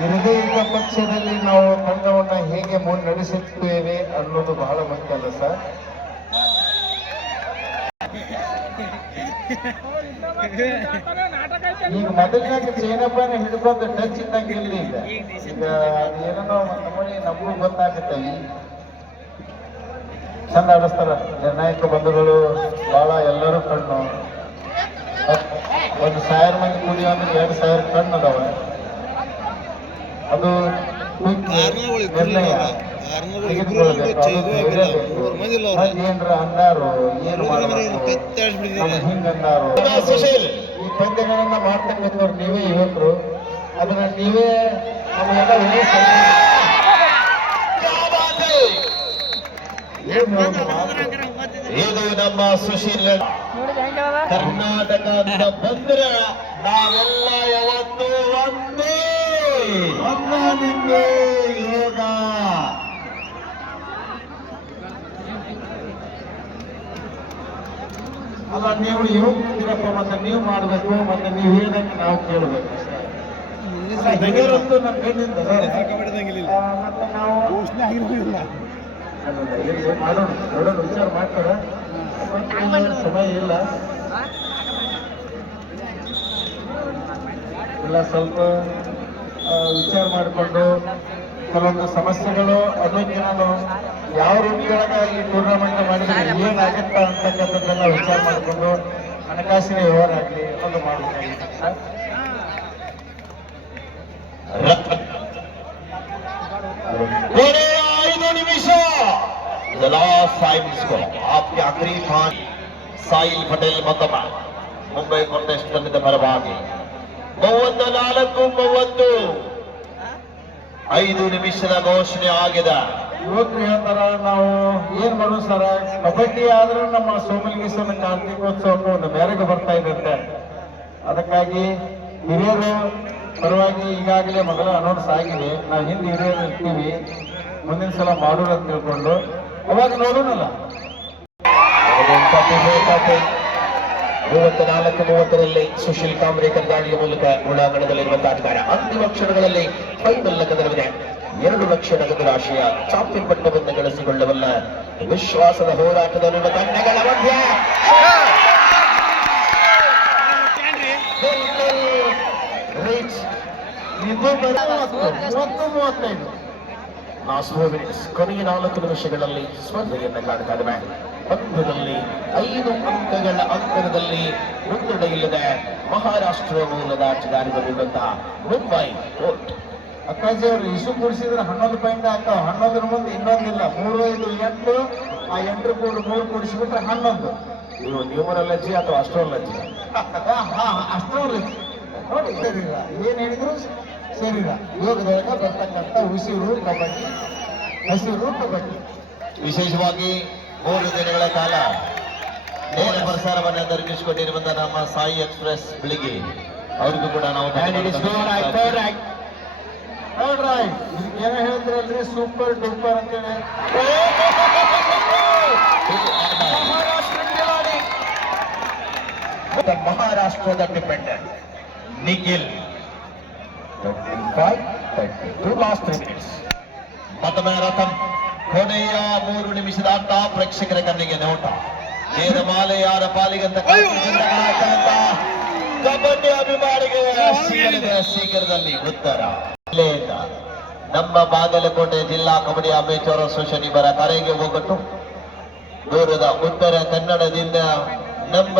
ನಿರ್ದೈಹಿಕ ಪಕ್ಷದಲ್ಲಿ ನಾವು ತಂಡವನ್ನ ಹೇಗೆ ಮುನ್ನಡೆಸುತ್ತೇವೆ ಅನ್ನೋದು ಬಹಳ ಮುಖ್ಯ ಅಲ್ಲ ಸರ್. ಈಗ ಮೊದಲಿನಾಗ ಚೈನಪ್ಪನ ಹಿಡ್ಕೊಂಡು ಟಚ್ ಇದ್ದಂಗ ಇಲ್ಲಿ ಈಗ ಏನೋ ನಮಗೂ ಗೊತ್ತಾಗುತ್ತೆ. ಚಂದ ಆಡಿಸ್ತಾರ ನಿರ್ಣಾಯಕ ಬಂಧುಗಳು ಬಹಳ ಎಲ್ಲರೂ ಕಣ್ಣು. 1,000 ಮಂದಿ ಕುಡಿಯೋ ಅಂದ್ರೆ 2,000 ಕಣ್ಣು ಅದಾವ. ಅದು ನಿರ್ಣಯ ತೆಗೆದುಕೊಳ್ಬೇಕು. ಏನ್ರ ಅಂದಾರು ಏನು ಮಾಡಬೇಕು ಹಿಂಗ ಅಂದಾರು. ಈ ಪಂದ್ಯಗಳನ್ನ ಮಾಡ್ತಕ್ಕಂಥವ್ರು ನೀವೇ ಯುವಕರು. ಅದನ್ನ ನೀವೇ ನಮಗೆಲ್ಲ ಇದು ನಮ್ಮ ಸುಶೀಲ್. ಕರ್ನಾಟಕ ಅಂತ ಬಂದ್ರೆ ನಾವೆಲ್ಲ ಯಾವತ್ತೂ ಒಂದೇ. ನಿಮಗೆ ಯೋಗ ಅಲ್ಲ, ನೀವು ಯುವಕರಿದ್ದೀರಪ್ಪ, ಮತ್ತೆ ನೀವು ಮಾಡಬೇಕು, ಮತ್ತೆ ನೀವು ಹೇಳಿದಂಗೆ ನಾವು ಕೇಳಬೇಕು. ಬೆಂಗಳೂರಂತೂ ನಮ್ಮ ಕಣ್ಣಿಂದ ಮತ್ತೆ ನಾವು ಮಾಡೋಣ ನೋಡೋಣ, ವಿಚಾರ ಮಾಡ್ತಾರ. ಸಮಯ ಇಲ್ಲ, ಎಲ್ಲ ಸ್ವಲ್ಪ ವಿಚಾರ ಮಾಡಿಕೊಂಡು ಕೆಲವೊಂದು ಸಮಸ್ಯೆಗಳು ಅನ್ನೋಕೆ ನಾನು ಯಾವ ರೂಟ್ಗಳಾಗ ಈ ಟೂರ್ನಮೆಂಟ್ ಮಾಡಿದ್ರೆ ಏನಾಗುತ್ತಾ ಅಂತಕ್ಕಂಥದ್ದೆಲ್ಲ ವಿಚಾರ ಮಾಡಿಕೊಂಡು ಹಣಕಾಸಿನ ವ್ಯವಹಾರ ಆಗಲಿ ಒಂದು ಮಾಡಬೇಕಾಗಿತ್ತು. 5 ನಿಮಿಷ. The last 5 score. आपके आखिरी 5 साहिल पटेल मतम ಮುಂಬೈ ಕಾಂಟೆಸ್ಟ್ ತಂಡದ ಪರವಾಗಿ 34-30 5 ನಿಮಿಷದ ಘೋಷಣೆ ಆಗಿದೆ. ಯುವಕರು ಹೇಳ್ತಾರ ನಾವು ಏನ್ ಮಾಡೋದು ಸರ, ಕಬಡ್ಡಿ ಆದ್ರೂ ನಮ್ಮ ಸೋಮಲಿಂಗೇಶ್ವರ ಕಾರ್ತಿಕೋತ್ಸವಕ್ಕೆ ಒಂದು ಮೆರಗು ಬರ್ತಾ ಇದೆ. ಅದಕ್ಕಾಗಿ ಹಿರಿಯರು ಪರವಾಗಿ ಈಗಾಗಲೇ ಮೊದಲ ಅನೌನ್ಸ್ ಆಗಿದೆ. ನಾವು ಹಿಂದೆ ಹಿರಿಯರು ಇರ್ತೀವಿ, ಮುಂದಿನ ಸಲ ಮಾಡೋಣ ಅಂತ ತಿಳ್ಕೊಂಡು ಅವಾಗ ನೋಡೋಣಲ್ಲ. 34-30 ಸುಶೀಲ್ ಕಾಮ್ರೇಕರ್ ದಾಳಿಯ ಮೂಲಕ ಒಳಾಂಗಣದಲ್ಲಿರುವಂತಹ ಆಟಗಾರ. ಅಂತಿಮ ಕ್ಷಣಗಳಲ್ಲಿ ಫೈನಲ್ ಕದನವಿದೆ. 2 ಲಕ್ಷ ನಗದು ರಾಶಿಯ ಚಾಂಪಿಯನ್ ಪಟ್ಟವನ್ನು ಗಳಿಸಿಕೊಳ್ಳಬಲ್ಲ ವಿಶ್ವಾಸದ ಹೋರಾಟದಲ್ಲಿರುವ ತಂಡಗಳ ಮಧ್ಯೆ ಇದು 30-35 ಕೊನೆಯ 4 ನಿಮಿಷಗಳಲ್ಲಿ ಸ್ಪರ್ಧೆಯನ್ನು ಕಾಣ್ತಾ ಇದ್ದಾವೆ. ಪಂದ್ಯದಲ್ಲಿ 5 ಅಂಕಗಳ ಅಂತರದಲ್ಲಿ ಮುನ್ನಡೆಯಿಲ್ಲದೆ ಮಹಾರಾಷ್ಟ್ರ ಮೂಲದ ಆಟಗಾರರಿರುವಂತಹ ಮುಂಬೈ ಕೋರ್ಟ್. ಅಕ್ಕಾಜಿ ಅವರು ಇಸು ಕೂಡಿಸಿದ್ರೆ 11 ಪಾಯಿಂಟ್ ಆಗ್ತಾವ. 11 ಮುಂದೆ ಇನ್ನೊಂದಿಲ್ಲ. 3, 5, 8. ಆ 8 ಕೂಡ 3 ಕೂಡಿಸಿಬಿಟ್ರೆ 11. ನೀವು ನ್ಯೂಮರಾಲಜಿ ಅಥವಾ ಅಸ್ಟ್ರಾಲಜಿ? ಅಸ್ಟ್ರಾಲಜಿ ನೋಡಿ ಸರಿಲ್ಲ, ಏನ್ ಹೇಳಿದ್ರು ಸರಿಲ್ಲ. ಯೋಗದೊಳಗ ಬರ್ತಕ್ಕಂಥ ಉಸಿರು ಕಬಡ್ಡಿ, ಹಸಿರು ಕಬಡ್ಡಿ. ವಿಶೇಷವಾಗಿ 3 ದಿನಗಳ ಕಾಲ ನೇರ ಪ್ರಸಾರವನ್ನು ದೊರಕಿಸಿಕೊಟ್ಟಿರುವಂತಹ ನಮ್ಮ ಸಾಯಿ ಎಕ್ಸ್ಪ್ರೆಸ್ ಬೆಳಿಗ್ಗೆ ಅವ್ರಿಗೂ ಕೂಡ ನಾವು ಏನ ಹೇಳ್ತೀರಲ್ರಿ, ಸೂಪರ್ ಡೂಪರ್ ಅಂತೇಳಿ. ಮಹಾರಾಷ್ಟ್ರದ ಡಿಪೆಂಡೆಂಟ್ ನಿಖಿಲ್ 25-32 ಲಾಸ್ಟ್ 3 minutes. ಮತ ಮ್ಯಾರಥಾನ್ ಕೊನೆಯ 3 ನಿಮಿಷದ ಆಟ ಪ್ರೇಕ್ಷಕರ ಕಣ್ಣಿಗೆ ನೋಟ. ಜಯಮಾಲೆ ಯಾರ ಪಾಲಿಗಂತ ಕಬಡ್ಡಿ ಅಭಿಮಾನಿಗೆ ಶೀಘ್ರದಲ್ಲಿ ಉತ್ತರ. ಇಲ್ಲಿಂದ ನಮ್ಮ ಬಾಗಲಕೋಟೆ ಜಿಲ್ಲಾ ಕಬಡ್ಡಿ ಅಮೇಚರ್ ಅಸೋಸಿಯೇಷನ್ ಇವರ ಕರೆಗೆ ಹೋಗಟ್ಟು ದೂರದ ಉತ್ತರ ಕನ್ನಡದಿಂದ ನಮ್ಮ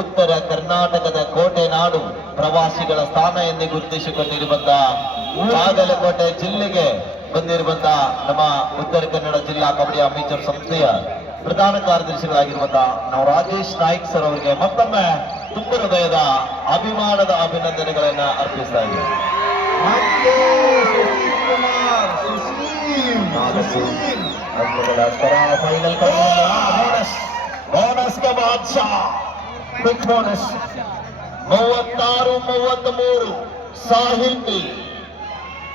ಉತ್ತರ ಕರ್ನಾಟಕದ ಕೋಟೆ ನಾಡು ಪ್ರವಾಸಿಗಳ ಸ್ಥಾನ ಎಂದು ಗುರುತಿಸಿಕೊಂಡಿರುವಂತಹ ಬಾಗಲಕೋಟೆ ಜಿಲ್ಲೆಗೆ ಬಂದಿರುವಂತಹ ನಮ್ಮ ಉತ್ತರ ಕನ್ನಡ ಜಿಲ್ಲಾ ಕಬಡ್ಡಿ ಅಮೇಚರ್ ಸಂಸ್ಥೆಯ ಪ್ರಧಾನ ಕಾರ್ಯದರ್ಶಿಗಳಾಗಿರುವಂತಹ ನಾವು ರಾಜೇಶ್ ನಾಯ್ಕ್ ಸರ್ ಅವರಿಗೆ ಮತ್ತೊಮ್ಮೆ ತುಂಬ ಹೃದಯದ ಅಭಿಮಾನದ ಅಭಿನಂದನೆಗಳನ್ನ ಅರ್ಪಿಸ್ತಾ ಇದ್ದೀವಿ. ಫೈನಲ್ ಬೋನಸ್ ಬೋನಸ್ ಗೆ ಬಾದ್ಶಾ ಕ್ವಿಕ್ ಬೋನಸ್ 36-33 ಸಾಹಿಲ್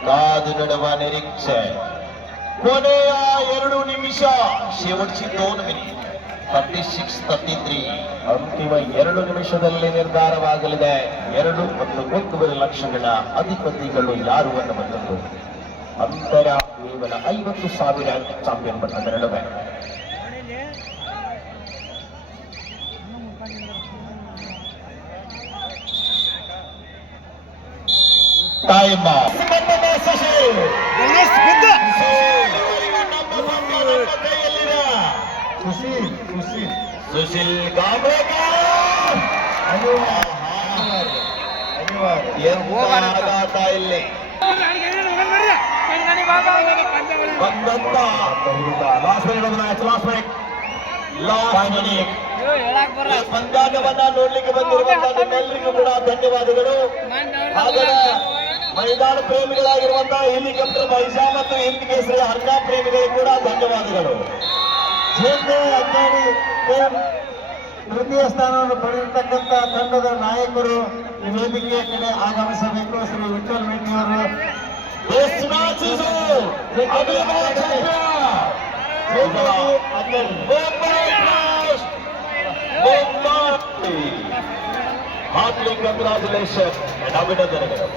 ಕಾದು ನಡುವ ನಿರೀಕ್ಷೆ. ಕೊನೆಯ 2 ನಿಮಿಷ शेवटची 2 ಮಿನಿಟ್ 36-33 ಅಂತಿಮ 2 ನಿಮಿಷದಲ್ಲಿ ನಿರ್ಧಾರವಾಗಲಿದೆ 2 ಮತ್ತು 1 ಲಕ್ಷಗಳ ಅಧಿಪತಿಗಳು ಯಾರು ಅನ್ನುವಂಥದ್ದು. ಅಂತರ ಕೇವಲ 50,000 ಚಾಂಪಿಯನ್ ಪಟ್ಟದ ನಡುವೆ. ಟೈಮ್ ಸುಶೀಲ್ ಗಾಂಬ್ರೇಕರ್ ಆಘಾತ ಇಲ್ಲಿ ಬಂದಂತ ಪಂದ್ಯಾಟವನ್ನ ನೋಡ್ಲಿಕ್ಕೆ ಬಂದಿರುವಂತಹ ನಿಮ್ಮೆಲ್ಲರಿಗೂ ಕೂಡ ಧನ್ಯವಾದಗಳು. ಹಾಗೆ ಮೈದಾನ ಪ್ರೇಮಿಗಳಾಗಿರುವಂತಹ ಹೆಲಿಕಾಪ್ಟರ್ ಮೈಜಾ ಮತ್ತು ಹಿಂದ್ ಕೇಸರಿ ಹರ್ನಾ ಪ್ರೇಮಿಗಳು ಕೂಡ ಧನ್ಯವಾದಗಳು. ತೃತೀಯ ಸ್ಥಾನವನ್ನು ಪಡೆದಿರ್ತಕ್ಕಂಥ ತಂಡದ ನಾಯಕರು ಈ ವೇದಿಕೆಯ ಕಡೆ ಆಗಮಿಸಬೇಕು. ಶ್ರೀ ವಿಠಲ್ ರೆಡ್ಡಿ ಅವರು ಹಾರ್ಟ್ಲಿ ಕಂಗ್ರಾಚುಲೇಷನ್ ಅಭಿನಂದನೆಗಳು.